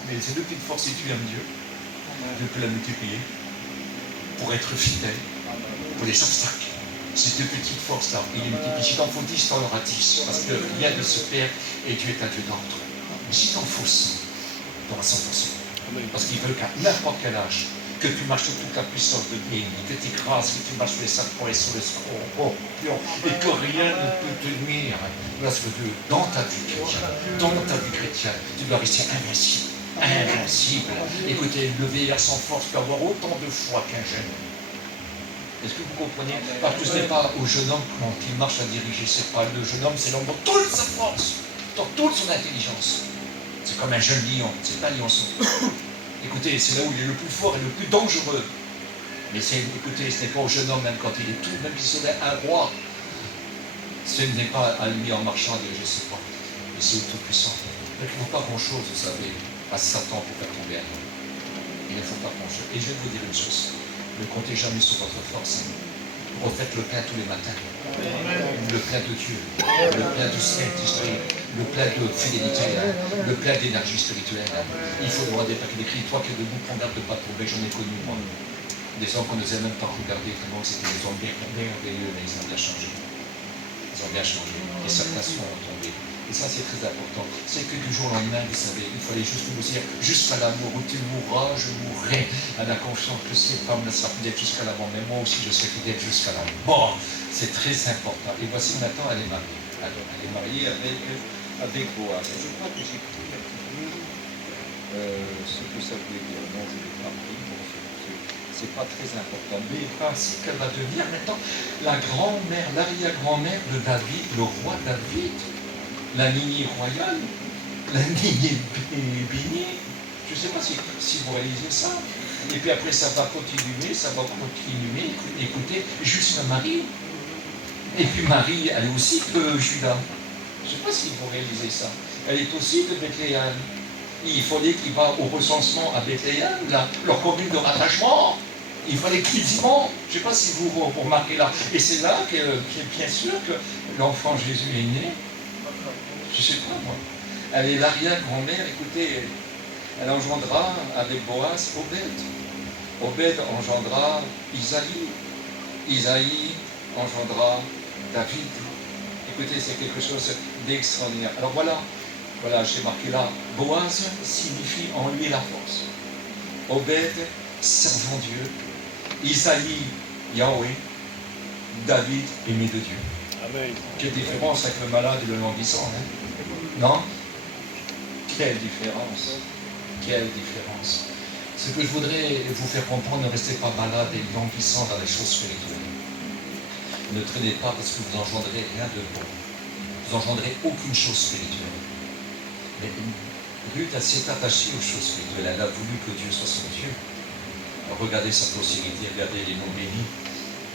Mais ces 2 petites forces, si tu aimes Dieu, Dieu peut la multiplier pour être fidèle, pour les obstacles. Ces 2 petites forces-là, il les multiplie. Si t'en faut 10, t'en auras 10. Parce que rien ne se perd et Dieu est un Dieu d'ordre. Si t'en faut 100, t'auras 100%. Parce qu'il veut qu'à n'importe quel âge, que tu marches sur toute la puissance de l'ennemi, que tu écrases, que tu marches sur les serpents et sur les scorpions, et que rien ne peut te nuire. Parce que dans ta vie chrétienne, tu dois rester invincible. Écoutez, le vieillard sans force peut avoir autant de foi qu'un jeune homme. Est-ce que vous comprenez? Parce que ce n'est pas au jeune homme quand il marche à diriger, c'est pas le jeune homme, c'est l'homme dans toute sa force, dans toute son intelligence. C'est comme un jeune lion, c'est pas un lionceau. Écoutez, c'est là où il est le plus fort et le plus dangereux. Mais écoutez, ce n'est pas au jeune homme, même quand il est tout, même qu'il serait un roi. Ce n'est pas à lui en marchant de je ne sais pas. Mais c'est au Tout-Puissant. Il ne faut pas grand-chose, vous savez, à Satan pour faire tomber un homme. Il ne faut pas grand-chose. Et je vais vous dire une chose. Ne comptez jamais sur votre force. Refaites le plein tous les matins. Le plein de Dieu. Le plein du Saint-Esprit. Le plein de fidélité. Le plein d'énergie spirituelle. Il faut demander, parce qu'il écrit, toi qui es debout, prends garde de ne pas tomber. J'en ai connu, moi. Des hommes qu'on ne faisait même pas regarder, tellement c'était des hommes bien merveilleux, mais ils ont bien changé. Ils ont bien changé. Et certains sont tombés. Et ça, c'est très important. C'est que du jour au lendemain, vous savez, il fallait juste nous dire, jusqu'à l'amour, où tu mourras, je mourrai. À la confiance que ces femmes sera fidèle jusqu'à la mort. Mais moi aussi, je serai fidèle jusqu'à la mort. C'est très important. Et voici maintenant, elle est mariée. Alors, elle est mariée avec Boaz. Et je crois que j'ai pris un petit peu ce que ça voulait dire. Non, je ne l'ai pas pris. C'est pas très important. Mais voici qu'elle va devenir maintenant la grand-mère, l'arrière-grand-mère de David, le roi David. La lignée royale, la lignée bénie. Je ne sais pas si vous réalisez ça. Et puis après, ça va continuer, écoutez, jusqu'à Marie. Et puis Marie, elle est aussi de Judas. Je ne sais pas si vous réalisez ça. Elle est aussi de Bethléem. Il fallait qu'il va au recensement à Bethléem, leur commune de rattachement. Il fallait qu'ils y vont. Je ne sais pas si vous remarquez là. Et c'est là que, bien sûr, que l'enfant Jésus est né. Je ne sais pas, moi. Elle est l'arrière-grand-mère, écoutez, elle engendra avec Boaz Obed. Obed engendra Isaïe. Isaïe engendra David. Écoutez, c'est quelque chose d'extraordinaire. Alors voilà, j'ai marqué là, Boaz signifie en lui la force. Obed, servant Dieu. Isaïe, Yahweh. David, aimé de Dieu. Amen. Quelle différence avec le malade et le languissant, hein? Non? Quelle différence? Quelle différence? Ce que je voudrais vous faire comprendre, ne restez pas malade et languissant dans les choses spirituelles. Ne traînez pas parce que vous n'engendrez rien de bon. Vous n'engendrez aucune chose spirituelle. Mais Ruth s'est attachée aux choses spirituelles. Elle a voulu que Dieu soit son Dieu. Regardez sa postérité, regardez les noms bénis.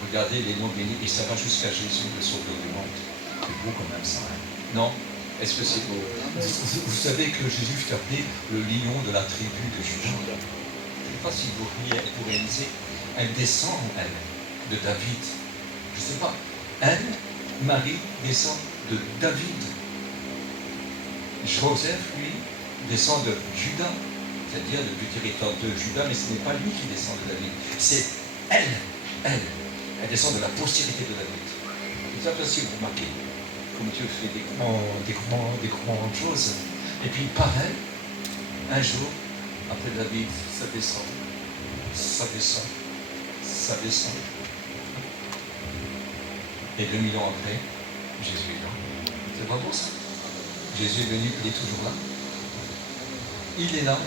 Regardez les noms bénis. Et ça va jusqu'à Jésus, le sauveur du monde. C'est beau quand même ça, hein? Non? Est-ce que c'est beau? Vous savez que Jésus fut appelé le lion de la tribu de Juda. Je ne sais pas si vous réalisez. Elle descend, elle, de David. Je ne sais pas. Elle, Marie, descend de David. Joseph, lui, descend de Juda, c'est-à-dire du territoire de Juda, mais ce n'est pas lui qui descend de David. C'est elle. Elle descend de la postérité de David. C'est ça aussi, vous remarquez. Comme Dieu fait des grandes choses. Et puis pareil, un jour, après David, ça descend. Et 2000 ans après, Jésus est là. C'est pas beau ça? Jésus est venu, il est toujours là. Il est là.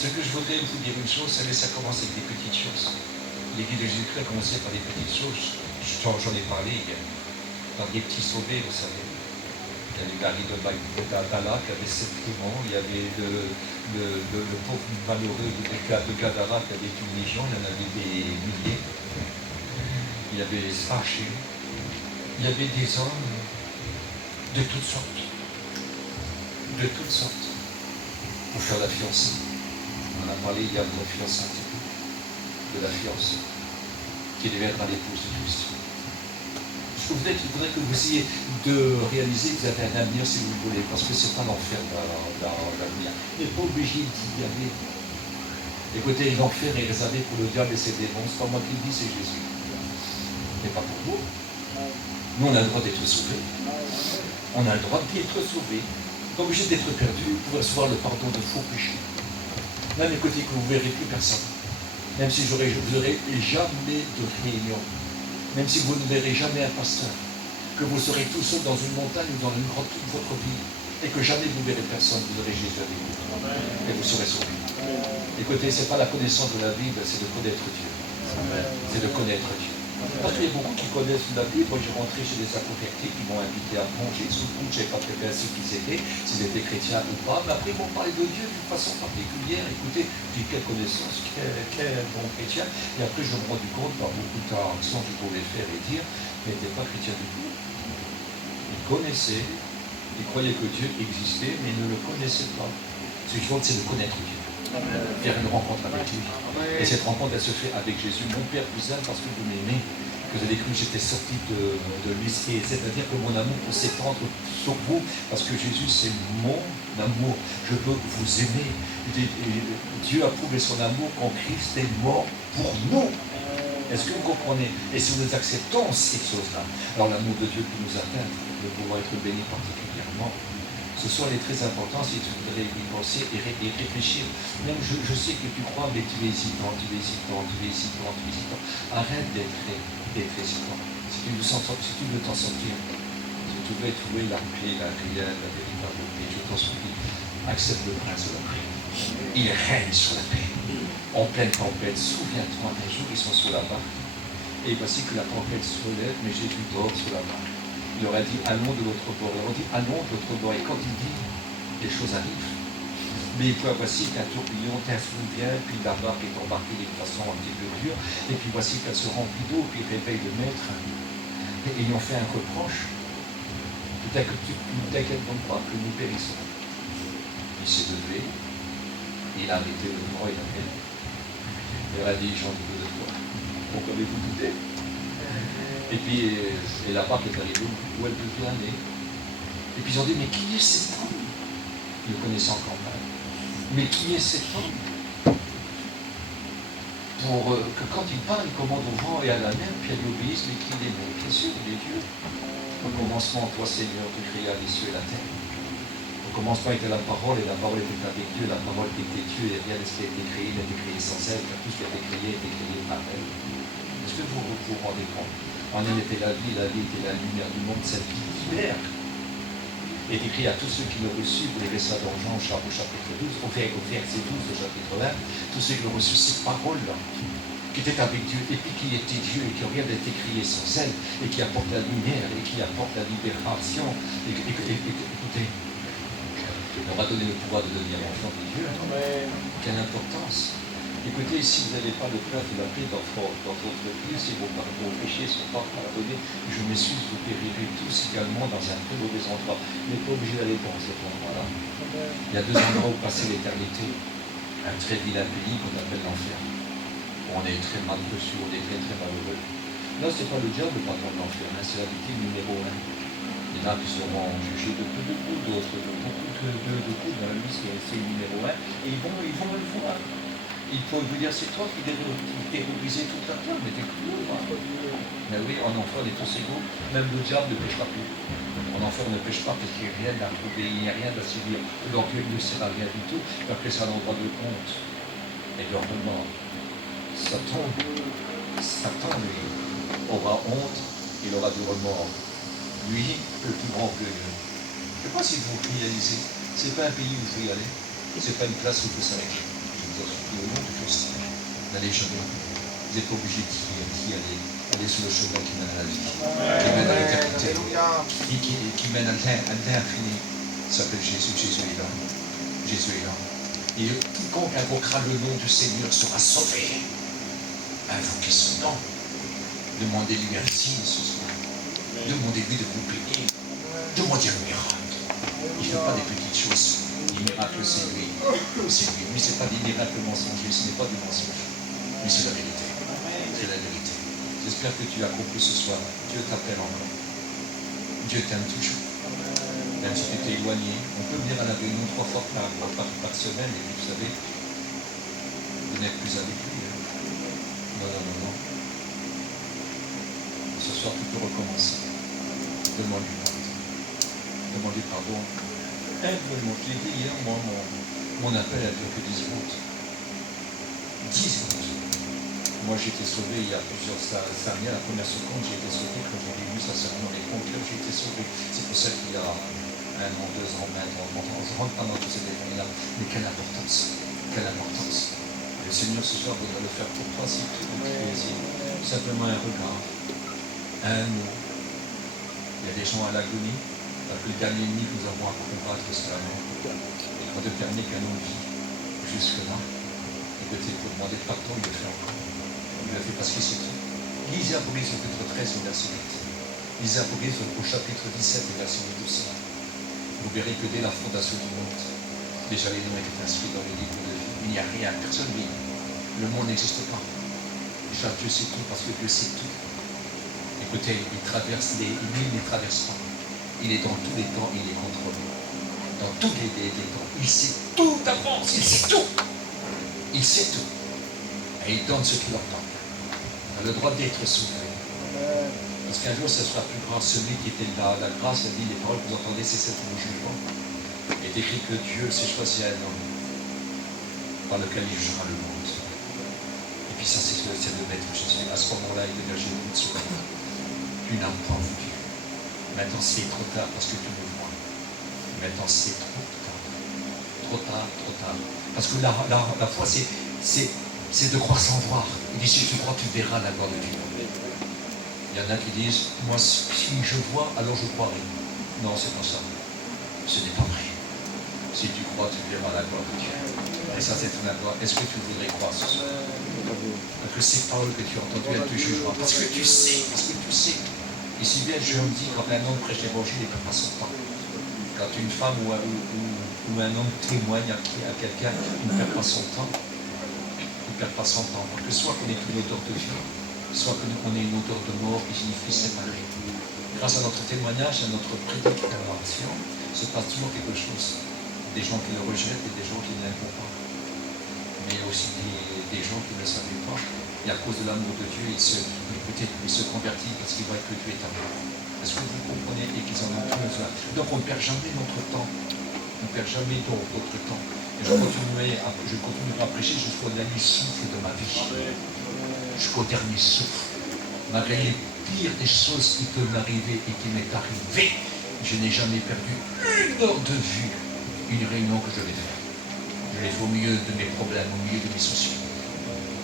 Ce que je voudrais vous dire une chose, c'est que ça commence avec des petites choses. L'église de Jésus-Christ a commencé par des petites choses. J'en ai parlé hier. Par des petits sauvés, vous savez. Il y avait Gary de Dala qui avait 7 démons, il y avait le pauvre malheureux de Gadara qui avait une légion, il y en avait des milliers. Il y avait Zachée, il y avait des hommes de toutes sortes. Pour faire la fiancée. On a parlé hier de la fiancée un petit peu, de la fiancée, qui deviendra l'épouse de Christ. Je voudrais que vous essayiez de réaliser que vous avez un avenir si vous le voulez, parce que ce n'est pas l'enfer dans l'avenir. Vous n'êtes pas obligé d'y aller. Écoutez, l'enfer est réservé pour le diable et ses démons. Ce n'est pas moi qui le dis, c'est Jésus. Mais pas pour nous. Nous, on a le droit d'être sauvés. On a le droit d'être sauvés. Pas obligé d'être perdu pour recevoir le pardon de faux péchés. Même écoutez que vous ne verrez plus personne. Même si vous n'aurez jamais de réunion. Même si vous ne verrez jamais un pasteur, que vous serez tout seul dans une montagne ou dans une grotte toute votre vie, et que jamais vous ne verrez personne, vous aurez Jésus avec vous, et vous serez sauvés. Écoutez, ce n'est pas la connaissance de la Bible, c'est de connaître Dieu. C'est de connaître Dieu. Parce qu'il y a beaucoup qui connaissent la Bible. Moi, j'ai rentré chez des convertis qui m'ont invité à manger sous le coup. Je ne savais pas très bien ce qu'ils étaient, s'ils étaient chrétiens ou pas. Mais après, ils m'ont parlé de Dieu d'une façon particulière. Écoutez, j'ai quelle connaissance, quel bon chrétien. Et après, je me suis rendu compte par beaucoup d'interactions que je pouvais faire et dire, qu'ils n'étaient pas chrétiens du tout. Ils connaissaient, ils croyaient que Dieu existait, mais ils ne le connaissaient pas. Ce qui compte, c'est de connaître Dieu. Faire une rencontre avec lui. Et cette rencontre, elle se fait avec Jésus. Mon Père vous aime parce que vous m'aimez, que vous avez cru que j'étais sorti de l'huissier. C'est-à-dire que mon amour peut s'étendre sur vous, parce que Jésus, c'est mon amour. Je peux vous aimer. Dieu a prouvé son amour quand Christ est mort pour nous. Est-ce que vous comprenez? Et si nous acceptons ces choses-là, alors l'amour de Dieu peut nous atteindre, nous pouvons être bénis particulièrement. Ce soir, il est très important si tu voudrais y penser et réfléchir. Même je sais que tu crois, mais tu es hésitant, tu es hésitant, tu es hésitant, tu es hésitant. Arrête d'être hésitant. Si tu veux t'en sortir, si tu veux trouver la paix, la réelle, la véritable paix, je t'en supplie, accepte le prince de la paix. Il règne sur la paix. En pleine tempête, souviens-toi, un jour ils sont sur la barque. Et voici que la tempête se relève, mais Jésus dort sur la barque. Il leur a dit, allons de l'autre bord. Il leur a dit, allons de l'autre bord. Et quand il dit, les choses arrivent. Mais voici qu'un tourbillon vient, puis la barque est embarquée d'une façon un petit peu dure. Et puis voici qu'elle se remplit d'eau, puis réveille le maître. Et ils ont fait un reproche. Tu t'inquiètes donc pas que nous périssons. Il s'est levé, il a arrêté le vent et la mer. Il leur a dit, j'en veux de toi. Pourquoi avez-vous douté? Et puis, la barque est arrivée où elle devait aller. Et puis ils ont dit, mais qui est cet homme? Ils le connaissaient encore mal. Mais qui est cet homme? Pour que quand il parle, il commande au vent et à la mer, puis elle lui obéisse, mais qui est bon? Bien sûr, il est Dieu. Au commencement, toi Seigneur, tu créas les cieux et la terre. Au commencement était la parole, et la parole était avec Dieu, la parole était Dieu, et rien de ce qui a été créé n'a été créé sans elle, car tout ce qui a été créé par elle. Est-ce que vous vous rendez compte? En elle était la vie était la lumière du monde, celle qui libère. Et est écrit à tous ceux qui l'ont reçu, vous lirez ça dans Jean au chapitre 12, au verset 12 au chapitre 20, tous ceux qui l'ont reçu cette parole-là, qui était avec Dieu, et puis qui était Dieu, et qui rien n'était créé sans elle, et qui apporte la lumière, et qui apporte la libération. Écoutez, on va donner le pouvoir de devenir enfant de Dieu. Quelle importance! Écoutez, si vous n'avez pas le prince de la paix dans votre vie, si vos péchés sont pas pardonnés, je m'excuse, vous périrez tous également dans un très mauvais endroit. Vous n'êtes pas obligé d'aller dans cet endroit-là. Il y a deux endroits où passer l'éternité. Un très vilain pays qu'on appelle l'enfer. On est très mal reçu, on est très très malheureux. Là, ce n'est pas le diable le patron de l'enfer, hein, c'est la victime numéro 1. Il y en a qui seront jugés de peu de coups, d'autres de beaucoup de coups, mais lui c'est le numéro 1, et ils vont le voir. Il faut vous dire, c'est toi qui terrorisais toute la terre, mais t'es cruel. Mais oui, en enfer, on est tous égaux. Même le diable ne pêchera plus. En enfer, on ne pêche pas parce qu'il n'y a rien à trouver, il n'y a rien à se dire. L'orgueil ne sert à rien du tout. Et après, c'est un endroit de honte et de remords. Satan, lui, aura honte, il aura du remords. Lui, le plus grand orgueilleux. Je ne sais pas si vous réalisez, ce n'est pas un pays où il faut y aller. Ce n'est pas une place où il faut s'arrêter. Au nom de Christ, n'allez jamais. Vous n'êtes pas obligé d'y aller. Allez sur le chemin qui mène à la vie, qui mène à l'éternité, qui mène à l'infini. Ça s'appelle Jésus. Jésus est là. Jésus est là. Et quiconque invoquera le nom du Seigneur sera sauvé. Invoquez son nom. Demandez-lui un signe ce soir. Demandez-lui de vous bénir. Demandez un miracle. Il ne fait pas des petites choses. Les miracles, c'est lui. C'est lui. Lui, ce n'est pas des miracles mensongers, ce n'est pas du mensonge. Lui, c'est la vérité. C'est la vérité. J'espère que tu as compris ce soir. Dieu t'appelle encore. Dieu t'aime toujours. Même si tu t'es éloigné, on peut venir à la réunion 3 fois par semaine, et puis vous savez, vous n'êtes plus avec lui. Non. Ce soir, tu peux recommencer. Demande-lui pardon. Demande-lui pardon. Humblement, je l'ai dit hier, mon appel a duré que 10 minutes. 10 minutes. Moi, j'ai été sauvé il y a plusieurs années. La première seconde, j'ai été sauvé quand j'ai vu ça dans les pompiers, j'ai été sauvé. C'est pour ça qu'il y a 1 an, 2 ans, 20 ans, on ne rentre pas dans tous ces détails-là. Mais quelle importance. Quelle importance. Le Seigneur ce soir voudra le faire pour toi si tu es ici. Simplement un regard, un mot. Il y a des gens à l'agonie, parce que le dernier ennemi que nous avons à combattre, c'est la mort. Il va déterminer qu'un homme vit jusque-là. Et que tu pour demander pardon, il le fait encore. Il le fait parce que c'est tout. Lisez Apocalypse chapitre 13 au verset 8. Lisez Apocalypse au chapitre 17 au verset 8 aussi. Vous verrez que dès la fondation du monde, déjà les noms étaient inscrits dans les livres de vie. Il n'y a rien, personne vit. Le monde n'existe pas. Déjà Dieu sait tout parce que Dieu sait tout. Écoutez, il traverse lui, il ne traverse pas. Il est dans tous les temps, il est contrôlé. Dans tous les temps. Il sait tout d'avance, il sait tout. Il sait tout. Et il donne ce qu'il entend. Il a le droit d'être sauvé. Parce qu'un jour, ce sera plus grand. Celui qui était là, la grâce, a dit, les paroles que vous entendez, c'est celle pour le jugement. Il est écrit que Dieu s'est choisi un homme par lequel il jugera le monde. Et puis ça, c'est le maître Jésus. À ce moment-là, il devient Jésus de ce monde. Tu n'as pas voulu. Maintenant, c'est trop tard parce que tu me vois. Maintenant, c'est trop tard. Trop tard, trop tard. Parce que la foi, c'est de croire sans voir. Il dit, si tu crois, tu verras la gloire de Dieu. Il y en a qui disent, moi, si je vois, alors je croirai. Non, c'est pas ça. Ce n'est pas vrai. Si tu crois, tu verras la gloire de Dieu. Et ça, c'est une gloire. Est-ce que tu voudrais croire ce soir? Parce que ces paroles que tu as entendues, elles te jugeront. Parce que tu sais, Ici bien, je me dis, quand un homme prêche l'évangile, il ne perd pas son temps. Quand une femme ou un homme témoigne à quelqu'un, il ne perd pas son temps. Il ne perd pas son temps. Parce que soit qu'on est une odeur de vie, soit qu'on est une odeur de mort qui signifie séparer. Grâce à notre témoignage, à notre prédication, se passe toujours quelque chose. Des gens qui le rejettent et des gens qui ne l'aiment pas. Mais aussi des gens qui ne le savaient pas. Et à cause de l'amour de Dieu, il se convertit parce qu'il voit que Dieu est amour. Est-ce que vous comprenez et qu'ils en ont besoin? Donc on ne perd jamais notre temps. On ne perd jamais notre temps. Et je continuerai à prêcher jusqu'au dernier souffle de ma vie. Jusqu'au dernier souffle. Malgré les pires des choses qui peuvent m'arriver et qui m'est arrivé, je n'ai jamais perdu une heure de vue une réunion que je vais faire. Je l'ai fait au milieu de mes problèmes, au milieu de mes soucis.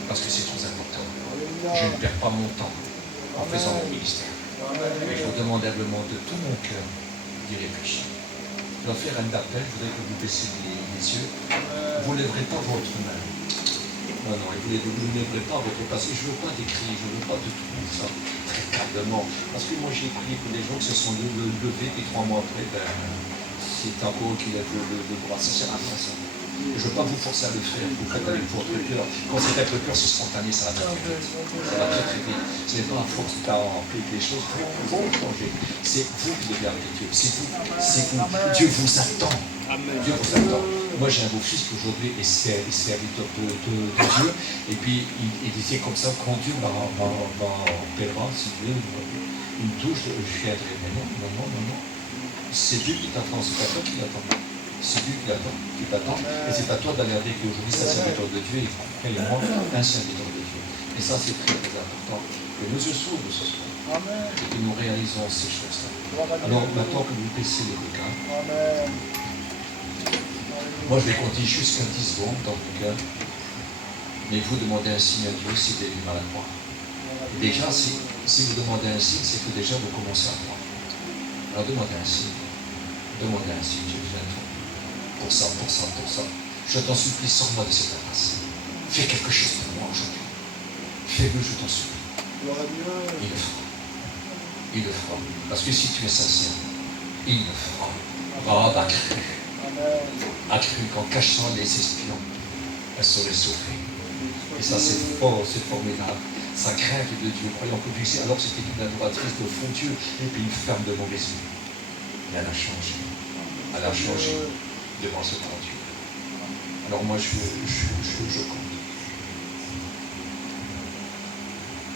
Parce que c'est très important. Je ne perds pas mon temps en faisant mon ministère. Mais je vous demande humblement de tout mon cœur d'y réfléchir. Je dois faire un appel, je voudrais que vous baissiez les yeux. Vous ne lèverez pas votre main. Non, vous ne lèverez pas votre passé. Je ne veux pas d'écrit, je ne veux pas de tout ça très calmement. Parce que moi j'ai prié pour des gens qui se sont levés et 3 mois après, c'est un peu qui lève le bras. Ça sert à rien ça. Je ne veux pas vous forcer à le faire, vous faites avec votre cœur. Quand c'est avec le cœur, c'est spontané, ça va très vite. Ça va très vite. Ce n'est pas à force d'appliquer les choses vont changer. C'est vous qui devez arrêter Dieu. C'est vous. Dieu vous attend. Dieu vous attend. Moi j'ai un beau-fils qui aujourd'hui est serviteur de Dieu. Et puis il disait comme ça, quand Dieu m'appellera, si Dieu me touche, je viendrai. Mais non. C'est Dieu qui t'attend, c'est pas toi qui l'attends. C'est Dieu qui t'attend, et c'est à toi d'aller avec lui aujourd'hui, c'est un serviteur de Dieu, et croyez-moi, un serviteur de Dieu. Et ça, c'est très très important, que nos yeux s'ouvrent ce soir, et que nous réalisons ces choses-là. Alors, maintenant que vous baissez les regards, moi je vais compter jusqu'à 10 secondes dans le cœur, mais vous demandez un signe à Dieu si vous avez du mal à croire. Et déjà, si vous demandez un signe, c'est que déjà vous commencez à croire. Alors demandez un signe, Dieu vous attend. Pour ça. Je t'en supplie, sors-moi de cette impasse. Fais quelque chose pour moi aujourd'hui. Fais-le, je t'en supplie. Il le fera. Parce que si tu es sincère, il le fera. Rahab a cru qu'en cachant les espions, elle serait sauvée. Et ça, c'est fort, c'est formidable. Sa crainte de Dieu, croyant que Dieu, alors c'était une adoratrice de faux Dieu, et puis une femme de mauvaise vie. Mais elle a changé. Elle a changé devant ce grand Dieu. Alors moi, je compte.